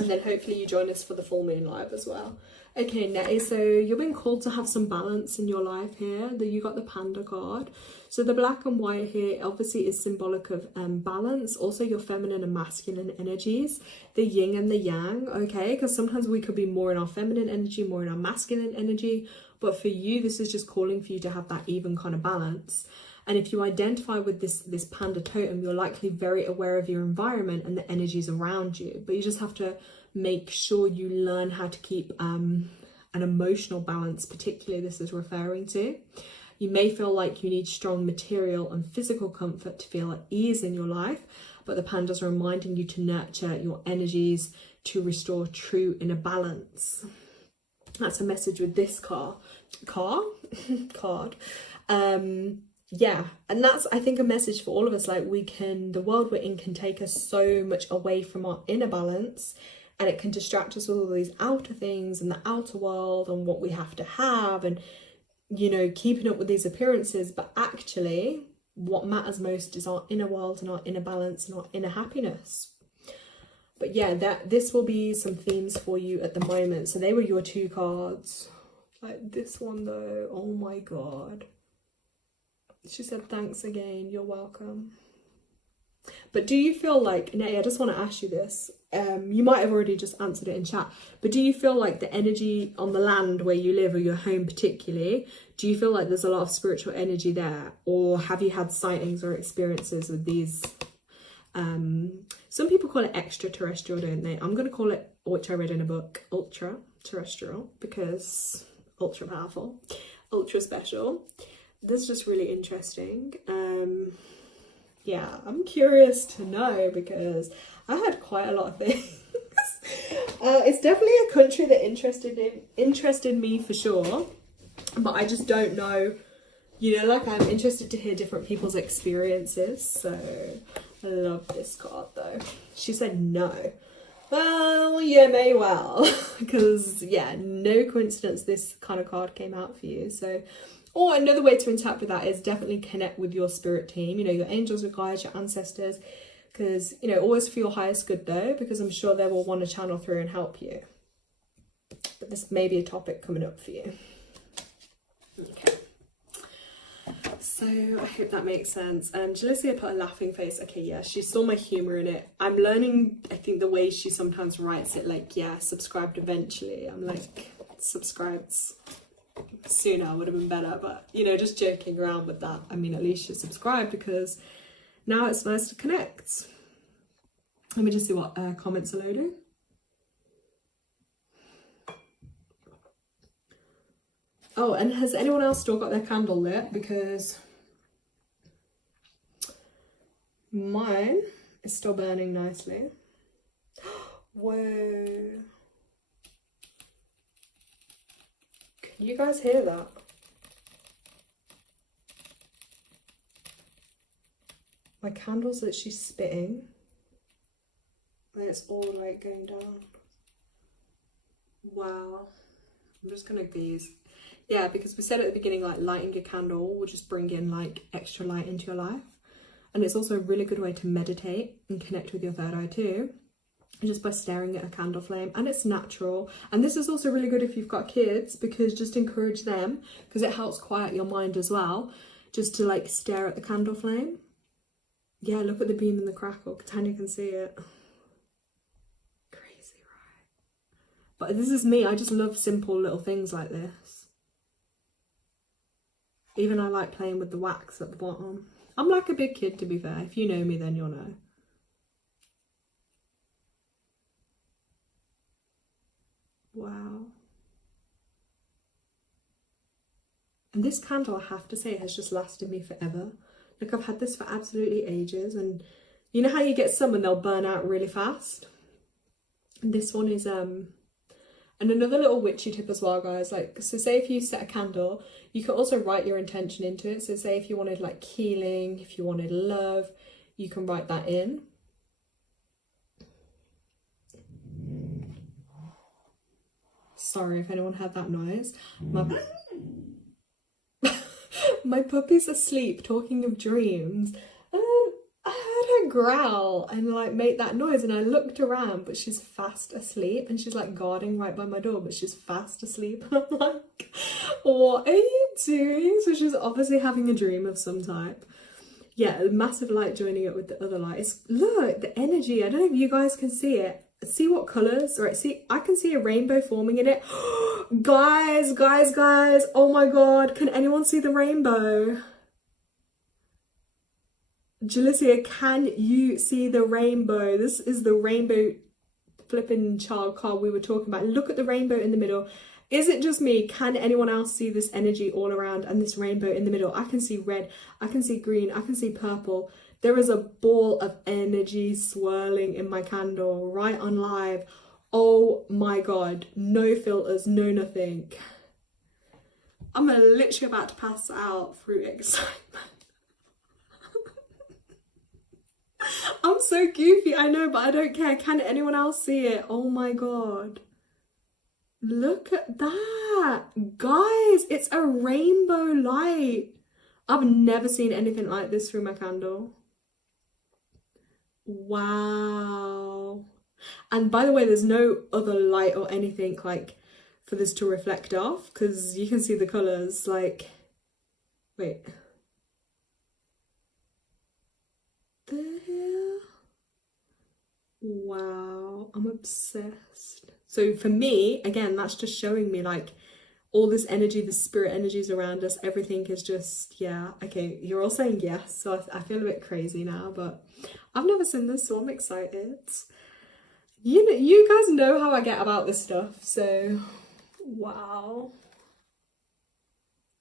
And then hopefully you join us for the full moon live as well. Okay, Nettie, so you've been called to have some balance in your life here. You got the panda card. So the black and white here obviously is symbolic of balance. Also your feminine and masculine energies, the yin and the yang, okay? Because sometimes we could be more in our feminine energy, more in our masculine energy. But for you, this is just calling for you to have that even kind of balance. And if you identify with this panda totem, you're likely very aware of your environment and the energies around you. But you just have to make sure you learn how to keep an emotional balance, particularly this is referring to. You may feel like you need strong material and physical comfort to feel at ease in your life, but the pandas are reminding you to nurture your energies to restore true inner balance. That's a message with this card. Yeah, and that's, I think, a message for all of us. Like, the world we're in can take us so much away from our inner balance, and it can distract us with all these outer things and the outer world and what we have to have, and, you know, keeping up with these appearances. But actually, what matters most is our inner world and our inner balance and our inner happiness. But yeah, this will be some themes for you at the moment. So they were your two cards. Like this one though, oh my god. She said, thanks again, you're welcome. But do you feel like, Nettie, I just want to ask you this. You might have already just answered it in chat, but do you feel like the energy on the land where you live, or your home particularly, do you feel like there's a lot of spiritual energy there? Or have you had sightings or experiences with these Some people call it extraterrestrial, don't they? I'm going to call it, which I read in a book, ultra terrestrial, because ultra powerful, ultra special. This is just really interesting. Yeah, I'm curious to know because I had quite a lot of things. It's definitely a country that interested me for sure, but I just don't know, you know, like I'm interested to hear different people's experiences. So I love this card though. She said no. Well, you may well, because yeah, no coincidence this kind of card came out for you. So, or another way to interpret that is definitely connect with your spirit team, you know, your angels, your guides, your ancestors, because, you know, always for your highest good though, because I'm sure they will want to channel through and help you. But this may be a topic coming up for you. Okay. So I hope that makes sense. Jalicia put a laughing face. Okay, yeah, she saw my humor in it. I'm learning, I think, the way she sometimes writes it, like, yeah, subscribed eventually. I'm like, subscribed sooner would have been better, but, you know, just joking around with that. I mean, at least you subscribed because now it's nice to connect. Let me just see what comments are loading. Oh, and has anyone else still got their candle lit? Because mine is still burning nicely. Whoa. Can you guys hear that? My candle's literally spitting. And it's all like going down. Wow. I'm just gonna gaze. Yeah, because we said at the beginning, like, lighting a candle will just bring in like extra light into your life. And it's also a really good way to meditate and connect with your third eye too, just by staring at a candle flame. And it's natural. And this is also really good if you've got kids, because just encourage them, because it helps quiet your mind as well, just to like stare at the candle flame. Yeah, look at the beam and the crackle. Tanya can see it. Crazy, right? But this is me. I just love simple little things like this. Even I like playing with the wax at the bottom. I'm like a big kid, to be fair. If you know me, then you'll know. Wow. And this candle, I have to say, has just lasted me forever. Like, I've had this for absolutely ages. And you know how you get some and they'll burn out really fast? And this one is, and another little witchy tip as well, guys. Like, so say if you set a candle, you can also write your intention into it. So say if you wanted like healing, if you wanted love, you can write that in. Sorry if anyone heard that noise. My puppy's asleep, talking of dreams. I heard her growl and like make that noise, and I looked around, but she's fast asleep, and she's like guarding right by my door, but she's fast asleep. And I'm like, what are you doing? So she's obviously having a dream of some type. Yeah, a massive light joining it with the other light. Look, the energy. I don't know if you guys can see it. See what colours, right? See, I can see a rainbow forming in it. Guys. Oh my God. Can anyone see the rainbow? Jalicia, can you see the rainbow? This is the rainbow flipping child card we were talking about. Look at the rainbow in the middle. Is it just me? Can anyone else see this energy all around and this rainbow in the middle? I can see red, I can see green, I can see purple. There is a ball of energy swirling in my candle right on live. Oh my God, no filters, no nothing. I'm literally about to pass out through excitement. I'm so goofy, I know, but I don't care. Can anyone else see it? Oh my God. Look at that. Guys, it's a rainbow light. I've never seen anything like this through my candle. Wow. And by the way, there's no other light or anything like for this to reflect off, because you can see the colours. Like, wait. The hell? Wow, I'm obsessed. So for me, again, that's just showing me like all this energy, the spirit energies around us, everything is just, yeah, okay, you're all saying yes, so I feel a bit crazy now, but I've never seen this, so I'm excited. You guys know how I get about this stuff, so wow.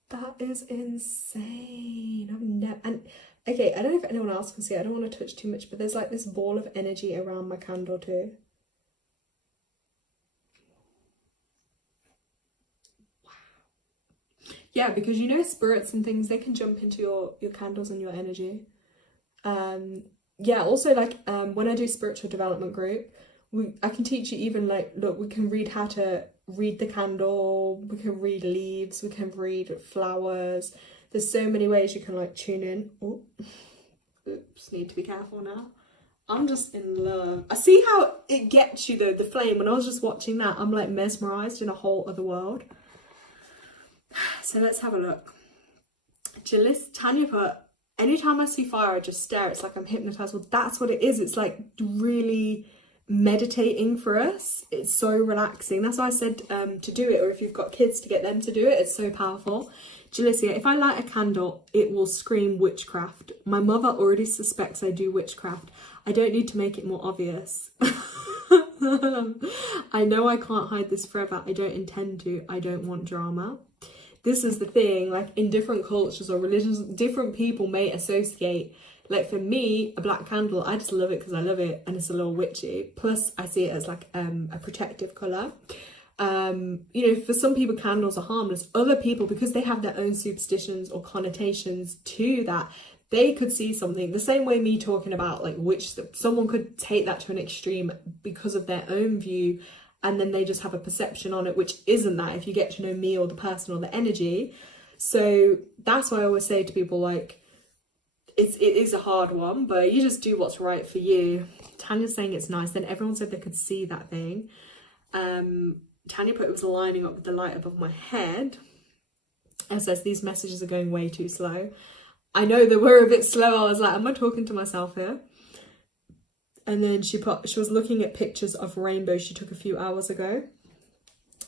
That is insane. I've never, and okay, I don't know if anyone else can see it. I don't want to touch too much, but there's like this ball of energy around my candle too. Wow. Yeah, because you know spirits and things, they can jump into your candles and your energy. Yeah, also like when I do spiritual development group, I can teach you even like, look, we can read how to read the candle, we can read leaves, we can read flowers. There's so many ways you can like tune in. Oh, oops, need to be careful now. I'm just in love. I see how it gets you though, the flame. When I was just watching that, I'm like mesmerized in a whole other world. So let's have a look. Tanya put, anytime I see fire, I just stare. It's like I'm hypnotized. Well, that's what it is. It's like really meditating for us. It's so relaxing. That's why I said to do it, or if you've got kids, to get them to do it. It's so powerful. Jalicia, if I light a candle, it will scream witchcraft. My mother already suspects I do witchcraft. I don't need to make it more obvious. I know I can't hide this forever. I don't intend to. I don't want drama. This is the thing, like in different cultures or religions, different people may associate. Like for me, a black candle, I just love it because I love it and it's a little witchy. Plus I see it as like a protective colour. You know, for some people candles are harmless. Other people, because they have their own superstitions or connotations to that, they could see something. The same way me talking about like someone could take that to an extreme because of their own view, and then they just have a perception on it, which isn't that if you get to know me or the person or the energy. So that's why I always say to people, like, it is a hard one, but you just do what's right for you. Tanya's saying it's nice. Then everyone said they could see that thing. Tanya put it was lining up with the light above my head. And says these messages are going way too slow. I know they were a bit slow. I was like, am I talking to myself here? And then she was looking at pictures of rainbows she took a few hours ago.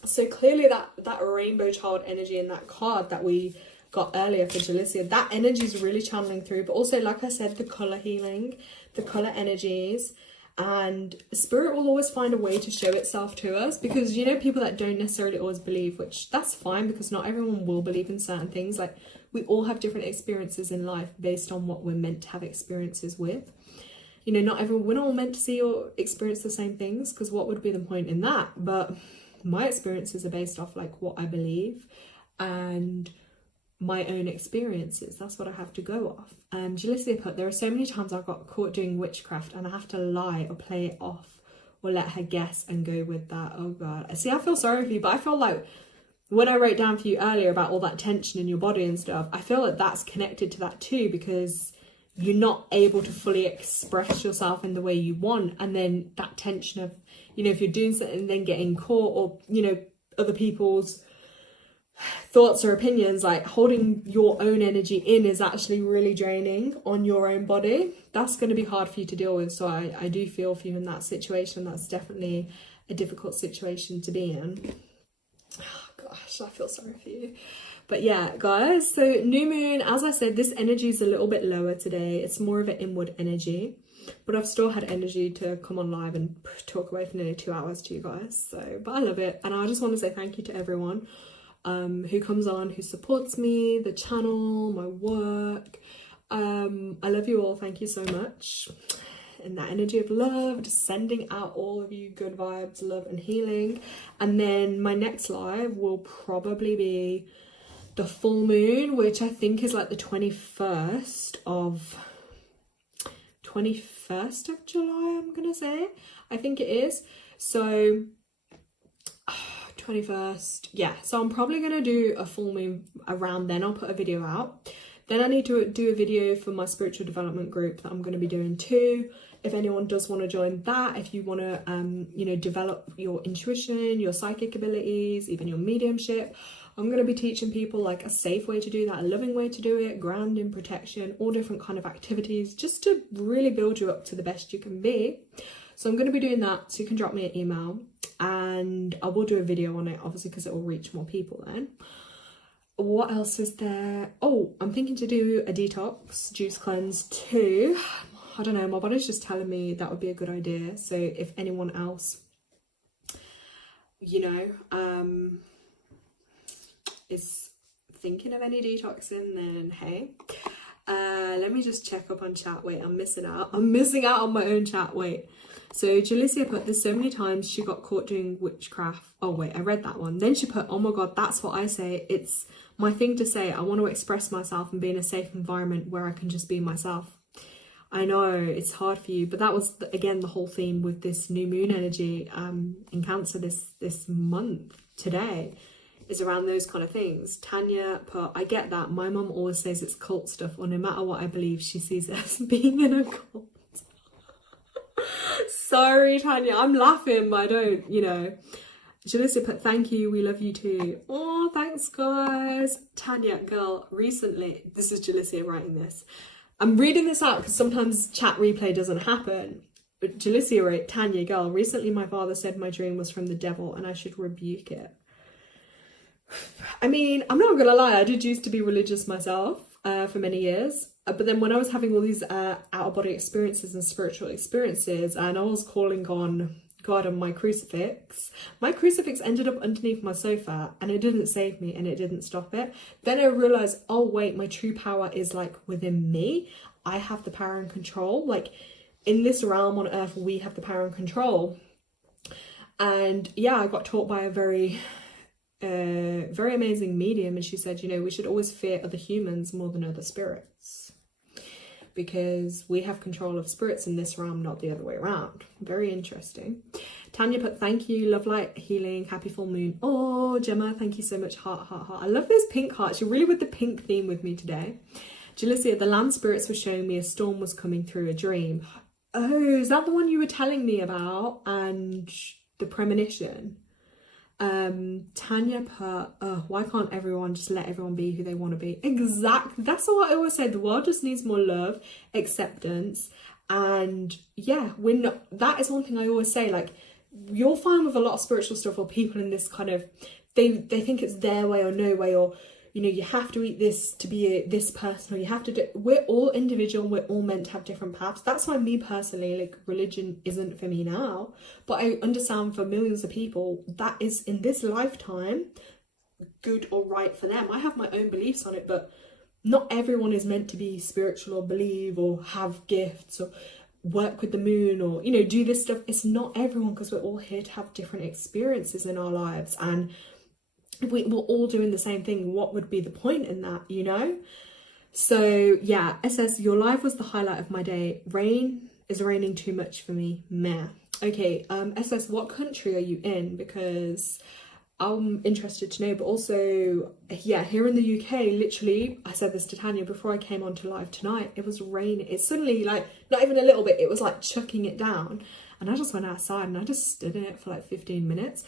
So clearly that rainbow child energy in that card that we got earlier for Jalicia, that energy is really channeling through. But also, like I said, the colour healing, the colour energies, and spirit will always find a way to show itself to us, because you know, people that don't necessarily always believe, which that's fine, because not everyone will believe in certain things. Like we all have different experiences in life based on what we're meant to have experiences with. You know, we're not all meant to see or experience the same things, because what would be the point in that? But my experiences are based off like what I believe and my own experiences. That's what I have to go off. Jalicia put, there are so many times I got caught doing witchcraft and I have to lie or play it off or let her guess and go with that. Oh God. See, I feel sorry for you, but I feel like when I wrote down for you earlier about all that tension in your body and stuff, I feel like that's connected to that too, because you're not able to fully express yourself in the way you want. And then that tension of, you know, if you're doing something and then getting caught, or, you know, other people's thoughts or opinions, like holding your own energy in is actually really draining on your own body. That's going to be hard for you to deal with. So I do feel for you in that situation. That's definitely a difficult situation to be in. Oh gosh, I feel sorry for you. But yeah, guys, so new moon, as I said, this energy is a little bit lower today. It's more of an inward energy, but I've still had energy to come on live and talk away for nearly 2 hours to you guys. So, but I love it. And I just want to say thank you to everyone who comes on, who supports me, the channel, my work. I love you all. Thank you so much. And that energy of love, just sending out all of you good vibes, love and healing. And then my next live will probably be the full moon, which I think is like the 21st of July, I'm gonna say. I think it is. So 21st, yeah, so I'm probably gonna do a full moon around then. I'll put a video out. Then I need to do a video for my spiritual development group that I'm going to be doing too. If anyone does want to join that, if you want to you know, develop your intuition, your psychic abilities, even your mediumship, I'm going to be teaching people like a safe way to do that, a loving way to do it, grounding, protection, all different kind of activities, just to really build you up to the best you can be. So I'm going to be doing that, so you can drop me an email and I will do a video on it, obviously, because it will reach more people then. What else is there? Oh, I'm thinking to do a detox juice cleanse too. I don't know, my body's just telling me that would be a good idea. So if anyone else, you know, is thinking of any detoxing, then hey. Let me just check up on chat. Wait, I'm missing out on my own chat. Wait, so Jalicia put, there's so many times she got caught doing witchcraft. Oh wait, I read that one. Then she put, oh my god, that's what I say, it's my thing to say. I want to express myself and be in a safe environment where I can just be myself. I know it's hard for you, but that was again the whole theme with this new moon energy in Cancer this month today, is around those kind of things. Tanya put, I get that. My mum always says it's cult stuff, or no matter what I believe, she sees it as being in a cult. Sorry, Tanya, I'm laughing, but I don't, you know. Jalissa put, thank you, we love you too. Oh, thanks, guys. Tanya, girl, recently, this is Jalissa writing this. I'm reading this out because sometimes chat replay doesn't happen. But Jalissa wrote, Tanya, girl, recently my father said my dream was from the devil and I should rebuke it. I mean, I'm not gonna lie, I did used to be religious myself for many years, but then when I was having all these out-of-body experiences and spiritual experiences, and I was calling on God on my crucifix ended up underneath my sofa, and it didn't save me and it didn't stop it. Then I realized, oh wait, my true power is like within me. I have the power and control. Like in this realm on earth, we have the power and control. And yeah, I got taught by a very amazing medium, and she said, you know, we should always fear other humans more than other spirits, because we have control of spirits in this realm, not the other way around. Very interesting. Tanya put, thank you, love, light, healing, happy full moon. Oh, Gemma, thank you so much. Heart, heart, heart. I love those pink hearts. You're really with the pink theme with me today. Jalicia, the land spirits were showing me a storm was coming through a dream. Oh, is that the one you were telling me about? And the premonition? Tanya put, why can't everyone just let everyone be who they want to be? Exactly. That's what I always say. The world just needs more love, acceptance, and yeah, that is one thing I always say. Like, you'll find with a lot of spiritual stuff, or people in this kind of, they think it's their way or no way, or you know, you have to eat this to be this person, or you have to do, we're all individual, we're all meant to have different paths. That's why me personally, like, religion isn't for me now, but I understand for millions of people that is in this lifetime good or right for them. I have my own beliefs on it, but not everyone is meant to be spiritual or believe or have gifts or work with the moon or, you know, do this stuff. It's not everyone, because we're all here to have different experiences in our lives, and if we were all doing the same thing, what would be the point in that, you know? So yeah, SS, your live was the highlight of my day. Rain is raining too much for me. Meh. Okay, SS, what country are you in? Because I'm interested to know. But also, yeah, here in the UK, literally, I said this to Tanya before I came on to live tonight, it was raining. It's suddenly, like, not even a little bit, it was like chucking it down. And I just went outside and I just stood in it for like 15 minutes.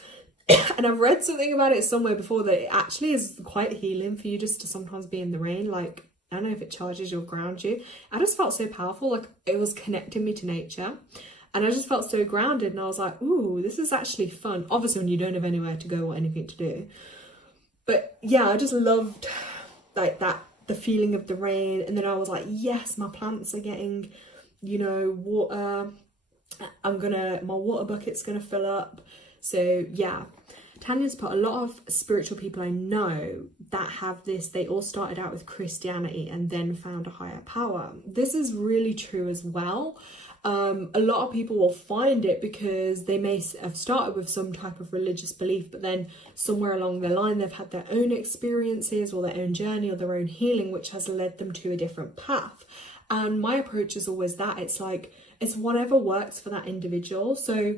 And I've read something about it somewhere before that it actually is quite healing for you just to sometimes be in the rain. Like, I don't know if it charges you or grounds you. I just felt so powerful, like it was connecting me to nature. And I just felt so grounded, and I was like, ooh, this is actually fun. Obviously when you don't have anywhere to go or anything to do. But yeah, I just loved like that, the feeling of the rain. And then I was like, yes, my plants are getting, you know, water. My water bucket's gonna fill up. So yeah, Tanya's put, a lot of spiritual people I know that have this, they all started out with Christianity and then found a higher power. This is really true as well. A lot of people will find it because they may have started with some type of religious belief, but then somewhere along the line they've had their own experiences or their own journey or their own healing, which has led them to a different path. And my approach is always that it's like, it's whatever works for that individual. So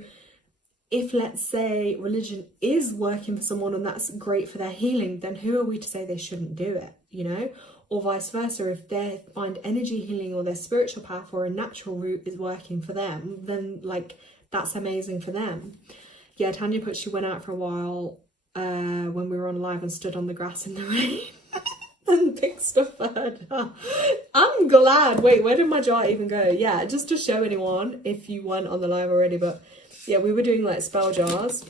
if, let's say, religion is working for someone and that's great for their healing, then who are we to say they shouldn't do it, you know? Or vice versa, if they find energy healing or their spiritual path or a natural route is working for them, then like, that's amazing for them. Yeah, Tanya put, she went out for a while when we were on live and stood on the grass in the rain and picked stuff for her jar. I'm glad. Wait, where did my jar even go? Yeah, just to show anyone if you weren't on the live already, but yeah, we were doing like spell jars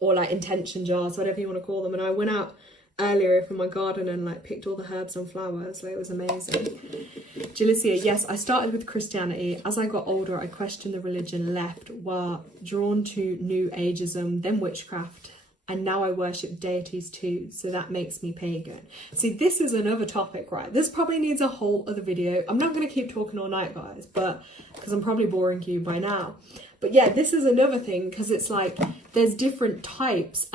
or like intention jars, whatever you want to call them. And I went out earlier from my garden and like picked all the herbs and flowers. Like, it was amazing. Jalicia, yes, I started with Christianity. As I got older, I questioned the religion, left, were drawn to New Ageism, then witchcraft, and now I worship deities too, so that makes me pagan. See, this is another topic, right? This probably needs a whole other video. I'm not going to keep talking all night, guys, but because I'm probably boring you by now. But yeah, this is another thing, because it's like there's different types.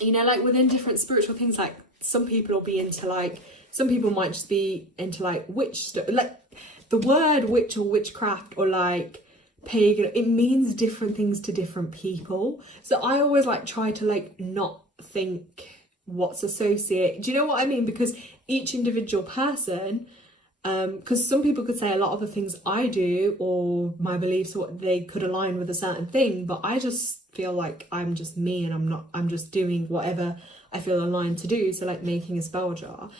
You know, like within different spiritual things, like some people will be into like, some people might just be into like witch stuff. Like the word witch or witchcraft or like pagan, it means different things to different people. So I always like try to like not think what's associated. Do you know what I mean? Because each individual person, because some people could say a lot of the things I do or my beliefs, what they could align with a certain thing, but I just feel like I'm just me and I'm just doing whatever I feel aligned to do. So like making a spell jar,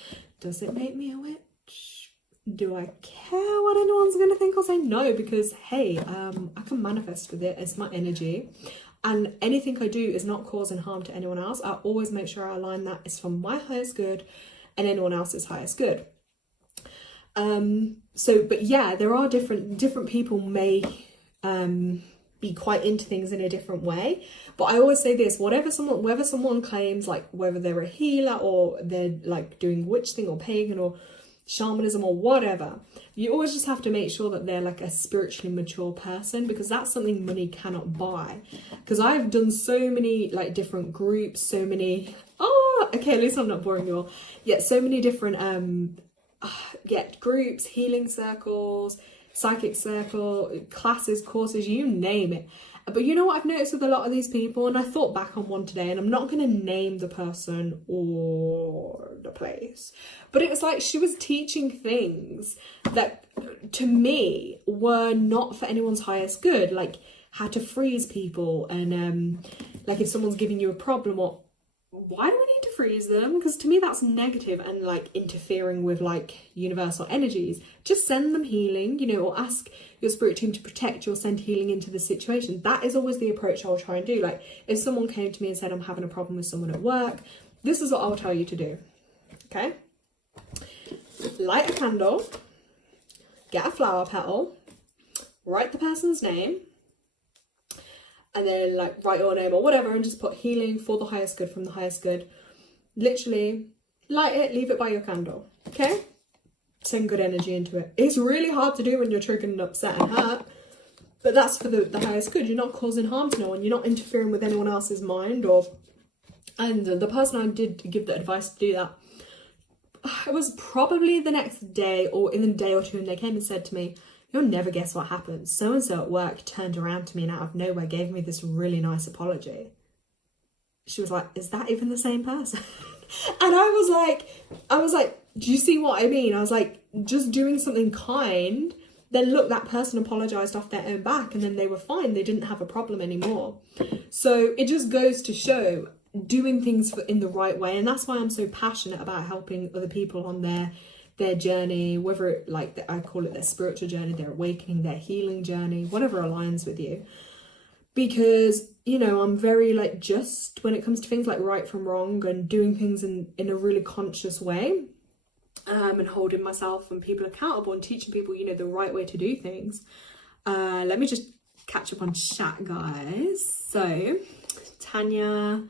does it make me a witch? Do I care what anyone's gonna think or say? No, because hey, I can manifest with it. It's my energy, and anything I do is not causing harm to anyone else. I always make sure I align that it's from my highest good and anyone else's highest good. But yeah, there are different people may be quite into things in a different way, but I always say this: whether someone claims, like whether they're a healer or they're like doing witch thing or pagan or shamanism or whatever, you always just have to make sure that they're like a spiritually mature person, because that's something money cannot buy. Because I've done so many like different groups, so many okay, at least I'm not boring you all. Yeah, so many different groups, healing circles, psychic circle, classes, courses, you name it. But you know what I've noticed with a lot of these people, and I thought back on one today, and I'm not going to name the person or the place, but it was like she was teaching things that to me were not for anyone's highest good, like how to freeze people, and like if someone's giving you a problem, or why do I need to freeze them? Because to me that's negative and like interfering with like universal energies. Just send them healing, you know, or ask your spirit team to protect you or send healing into the situation. That is always the approach I'll try and do. Like if someone came to me and said I'm having a problem with someone at work, this is what I'll tell you to do. Okay, light a candle, get a flower petal, write the person's name, and then like write your name or whatever, and just put healing for the highest good from the highest good. Literally light it, leave it by your candle. Okay, send good energy into it. It's really hard to do when you're triggered and upset and hurt, but that's for the highest good. You're not causing harm to no one, you're not interfering with anyone else's mind. And the person I did give the advice to do that, it was probably the next day or in a day or two, and they came and said to me, you'll never guess what happened. So-and-so at work turned around to me and out of nowhere gave me this really nice apology. She was like, is that even the same person? And I was like, do you see what I mean? I was like, just doing something kind, then look, that person apologized off their own back and then they were fine. They didn't have a problem anymore. So it just goes to show doing things in the right way. And that's why I'm so passionate about helping other people on their journey, whether it, like I call it their spiritual journey, their awakening, their healing journey, whatever aligns with you. Because, you know, I'm very like just when it comes to things like right from wrong and doing things in a really conscious way, and holding myself and people accountable and teaching people, you know, the right way to do things. Let me just catch up on chat, guys. So Tanya,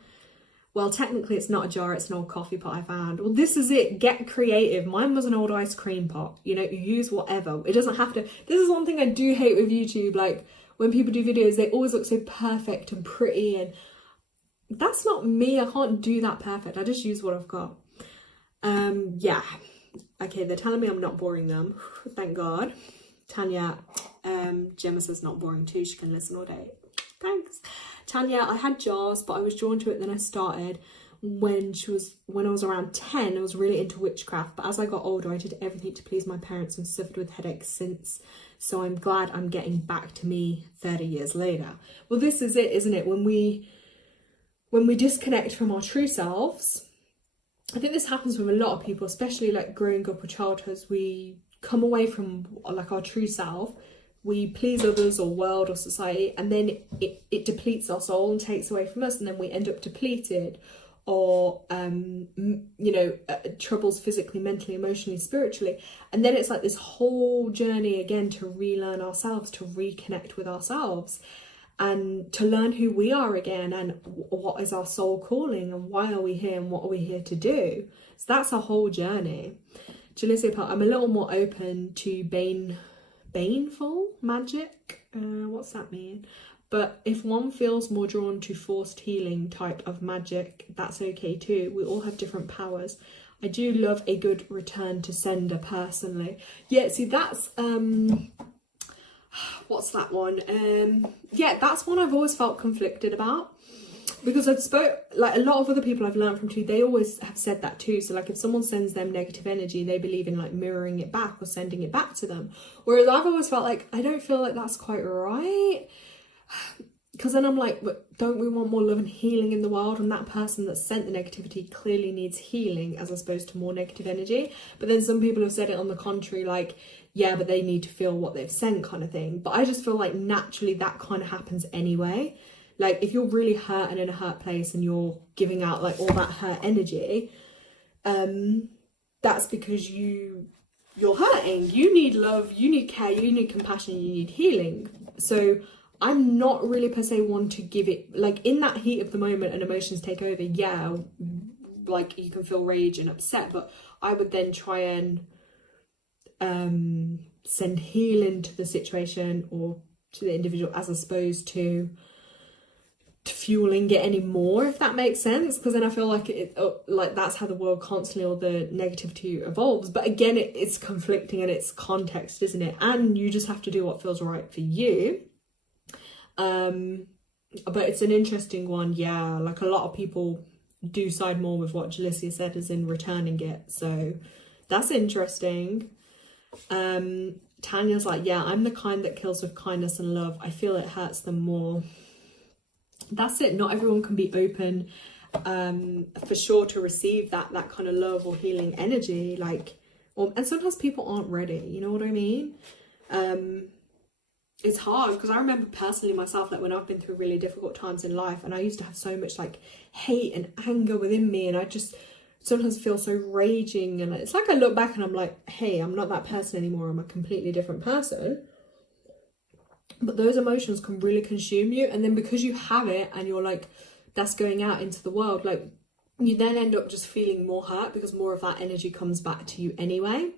well, technically it's not a jar, it's an old coffee pot I found. Well, this is it. Get creative. Mine was an old ice cream pot. You know, you use whatever. It doesn't have to. This is one thing I do hate with YouTube. Like, when people do videos, they always look so perfect and pretty. And that's not me. I can't do that perfect. I just use what I've got. Yeah. Okay, they're telling me I'm not boring them. Thank God. Tanya, Gemma says not boring too. She can listen all day. Thanks. Tanya, I had jars, but I was drawn to it. Then I started when I was around 10. I was really into witchcraft, but as I got older, I did everything to please my parents and suffered with headaches since. So I'm glad I'm getting back to me 30 years later. Well, this is it, isn't it? When we disconnect from our true selves, I think this happens with a lot of people, especially like growing up with childhoods. We come away from like our true self. We please others or world or society, and then it depletes our soul and takes away from us, and then we end up depleted, or troubles physically, mentally, emotionally, spiritually. And then it's like this whole journey again to relearn ourselves, to reconnect with ourselves, and to learn who we are again, and what is our soul calling, and why are we here, and what are we here to do. So that's a whole journey. Jalicia, I'm a little more open to baneful magic. What's that mean? But if one feels more drawn to forced healing type of magic, that's okay too. We all have different powers. I do love a good return to sender personally. Yeah, see, that's what's that one? Yeah, that's one I've always felt conflicted about, because I've like a lot of other people I've learned from too, they always have said that too. So like if someone sends them negative energy, they believe in like mirroring it back or sending it back to them. Whereas I've always felt like, I don't feel like that's quite right. Because then I'm like, but don't we want more love and healing in the world? And that person that sent the negativity clearly needs healing as opposed to more negative energy. But then some people have said it on the contrary, like, yeah, but they need to feel what they've sent kind of thing. But I just feel like naturally that kind of happens anyway. Like if you're really hurt and in a hurt place and you're giving out like all that hurt energy, that's because you're hurting. You need love, you need care, you need compassion, you need healing. So I'm not really per se one to give it, like in that heat of the moment and emotions take over, yeah, like you can feel rage and upset, but I would then try and send healing to the situation or to the individual as opposed to fueling it anymore, if that makes sense. Because then I feel like like that's how the world constantly, or the negativity evolves. But again, it's conflicting and it's context, isn't it? And you just have to do what feels right for you. But it's an interesting one. Yeah, like a lot of people do side more with what Jalicia said, as in returning it. So that's interesting. Tanya's like, yeah, I'm the kind that kills with kindness and love. I feel it hurts them more. That's it. Not everyone can be open for sure to receive that kind of love or healing energy, like, and sometimes people aren't ready, you know what I mean? It's hard, because I remember personally myself, like when I've been through really difficult times in life, and I used to have so much like hate and anger within me, and I just sometimes feel so raging, and it's like I look back and I'm like, hey, I'm not that person anymore, I'm a completely different person. But those emotions can really consume you, and then because you have it and you're like, that's going out into the world, like you then end up just feeling more hurt because more of that energy comes back to you anyway,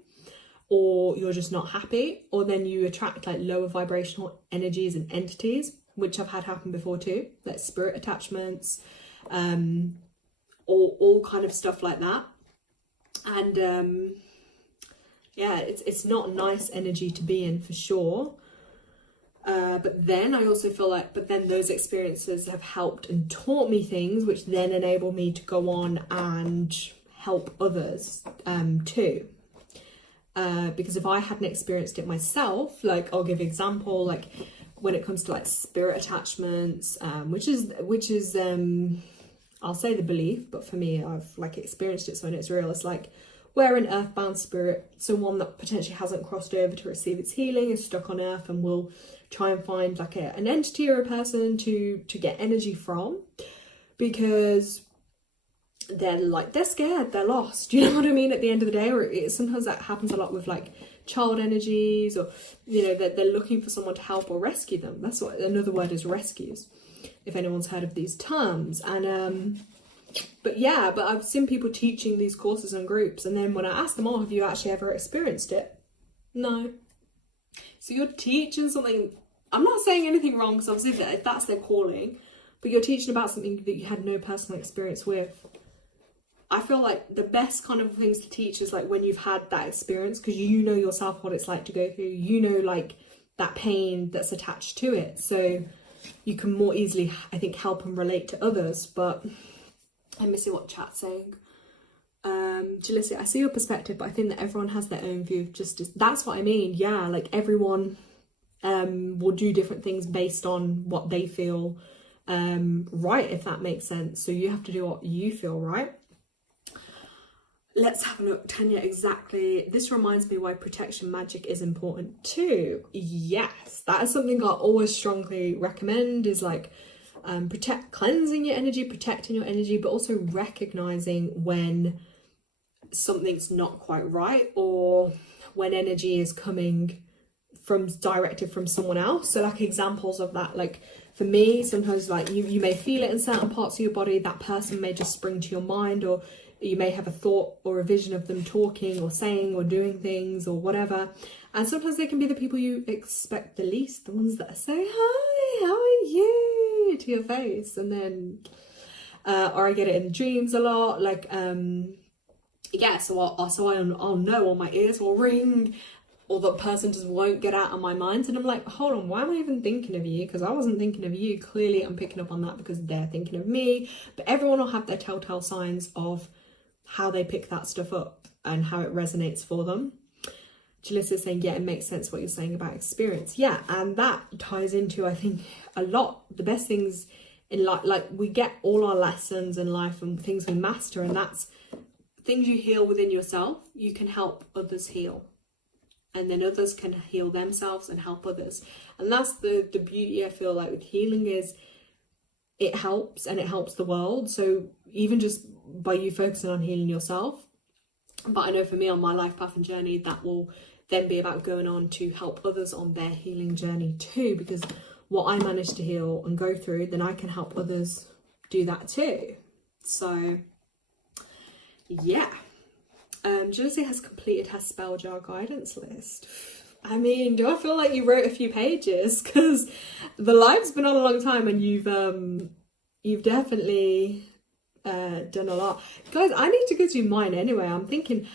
or you're just not happy, or then you attract like lower vibrational energies and entities, which I've had happen before too, like spirit attachments, all kind of stuff like that. And yeah, it's not nice energy to be in for sure. But then I also feel like, but then those experiences have helped and taught me things which then enable me to go on and help others too. Because if I hadn't experienced it myself, like I'll give example, like when it comes to like spirit attachments, which is I'll say the belief, but for me, I've like experienced it, so it's real. It's like we're an earthbound spirit, so one that potentially hasn't crossed over to receive its healing, is stuck on earth, and will try and find like an entity or a person to get energy from, because they're scared, they're lost, you know what I mean, at the end of the day. Or sometimes that happens a lot with like child energies, or you know, that they're looking for someone to help or rescue them. That's what another word is, rescues, if anyone's heard of these terms. And but yeah, but I've seen people teaching these courses and groups, and then when I ask them, oh, have you actually ever experienced it? No. So you're teaching something, I'm not saying anything wrong, because obviously if that's their calling, but you're teaching about something that you had no personal experience with. I feel like the best kind of things to teach is like when you've had that experience, because you know yourself what it's like to go through, you know, like that pain that's attached to it, so you can more easily, I think, help and relate to others. But let me see what chat's saying. Jalicia, I see your perspective, but I think that everyone has their own view of justice. That's what I mean. Yeah, like everyone will do different things based on what they feel right, if that makes sense. So you have to do what you feel right. Let's have a look. Tanya, exactly. This reminds me why protection magic is important too. Yes, that is something I always strongly recommend, is like cleansing your energy, protecting your energy, but also recognizing when something's not quite right, or when energy is coming from directed from someone else. So like examples of that, like for me, sometimes like you may feel it in certain parts of your body, that person may just spring to your mind, or you may have a thought or a vision of them talking or saying or doing things or whatever. And sometimes they can be the people you expect the least, the ones that say, hi, how are you, to your face. And then, or I get it in dreams a lot, like, yeah, so I'll know, or my ears will ring, or the person just won't get out of my mind. And I'm like, hold on, why am I even thinking of you? Because I wasn't thinking of you. Clearly I'm picking up on that because they're thinking of me. But everyone will have their telltale signs of how they pick that stuff up and how it resonates for them. Jalissa saying, yeah, it makes sense what you're saying about experience. Yeah, and that ties into, I think, a lot the best things in life. Like, we get all our lessons in life and things we master, and that's things you heal within yourself. You can help others heal, and then others can heal themselves and help others. And that's the beauty, I feel like, with healing, is it helps, and it helps the world. So even just by you focusing on healing yourself, but I know for me on my life path and journey, that will then be about going on to help others on their healing journey too, because what I managed to heal and go through, then I can help others do that too. So yeah. Josie has completed her spell jar guidance list. I mean, do I feel like you wrote a few pages? Because the live's been on a long time, and you've definitely done a lot. Guys, I need to go do mine anyway. I'm thinking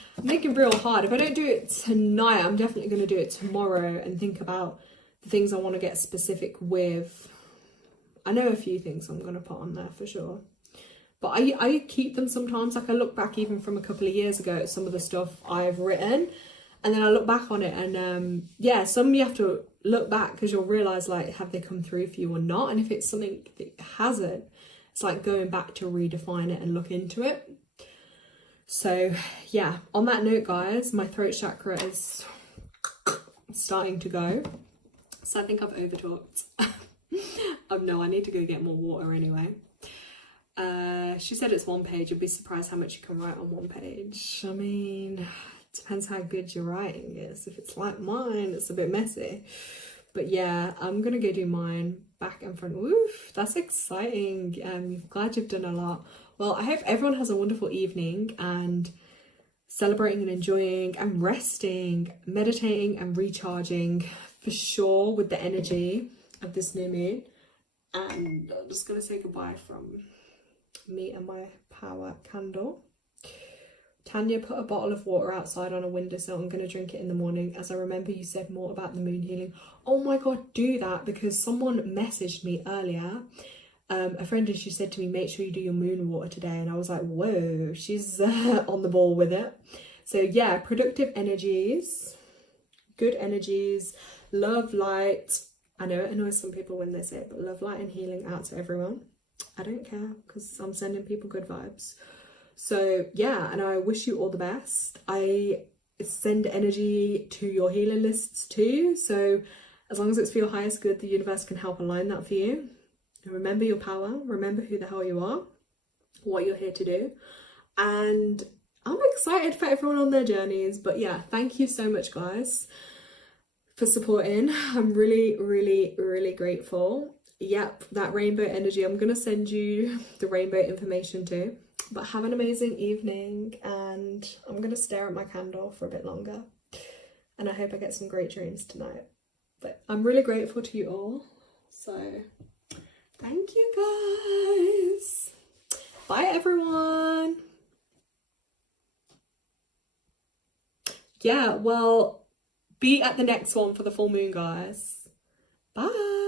real hard. If I don't do it tonight, I'm definitely going to do it tomorrow and think about the things I want to get specific with. I know a few things I'm going to put on there for sure. But I keep them sometimes. Like, I look back even from a couple of years ago at some of the stuff I've written, and then I look back on it, and yeah, some you have to look back because you'll realise, like, have they come through for you or not? And if it's something that hasn't, it's like going back to redefine it and look into it. So yeah, on that note, guys, my throat chakra is starting to go. So I think I've overtalked. No, I need to go get more water anyway. She said it's one page. You'll be surprised how much you can write on one page. I mean, it depends how good your writing is. If it's like mine, it's a bit messy. But yeah, I'm gonna go do mine back and front. Woof, that's exciting. Glad you've done a lot. Well, I hope everyone has a wonderful evening, and celebrating and enjoying and resting, meditating and recharging for sure with the energy of this new moon. And I'm just gonna say goodbye from me and my power candle. Tanya put a bottle of water outside on a windowsill. I'm going to drink it in the morning, as I remember you said more about the moon healing. Oh my god, do that, because someone messaged me earlier, a friend, and she said to me, make sure you do your moon water today. And I was like, whoa, she's on the ball with it. So yeah, productive energies, good energies, love, light. I know it annoys some people when they say it, but love, light and healing out to everyone. I don't care, because I'm sending people good vibes. So yeah, and I wish you all the best. I send energy to your healing lists too. So as long as it's for your highest good, the universe can help align that for you. And remember your power. Remember who the hell you are, what you're here to do. And I'm excited for everyone on their journeys. But yeah, thank you so much, guys, for supporting. I'm really, really, really grateful. Yep, that rainbow energy. I'm going to send you the rainbow information too. But have an amazing evening, and I'm going to stare at my candle for a bit longer. And I hope I get some great dreams tonight. But I'm really grateful to you all. So thank you, guys. Bye, everyone. Yeah, well, be at the next one for the full moon, guys. Bye.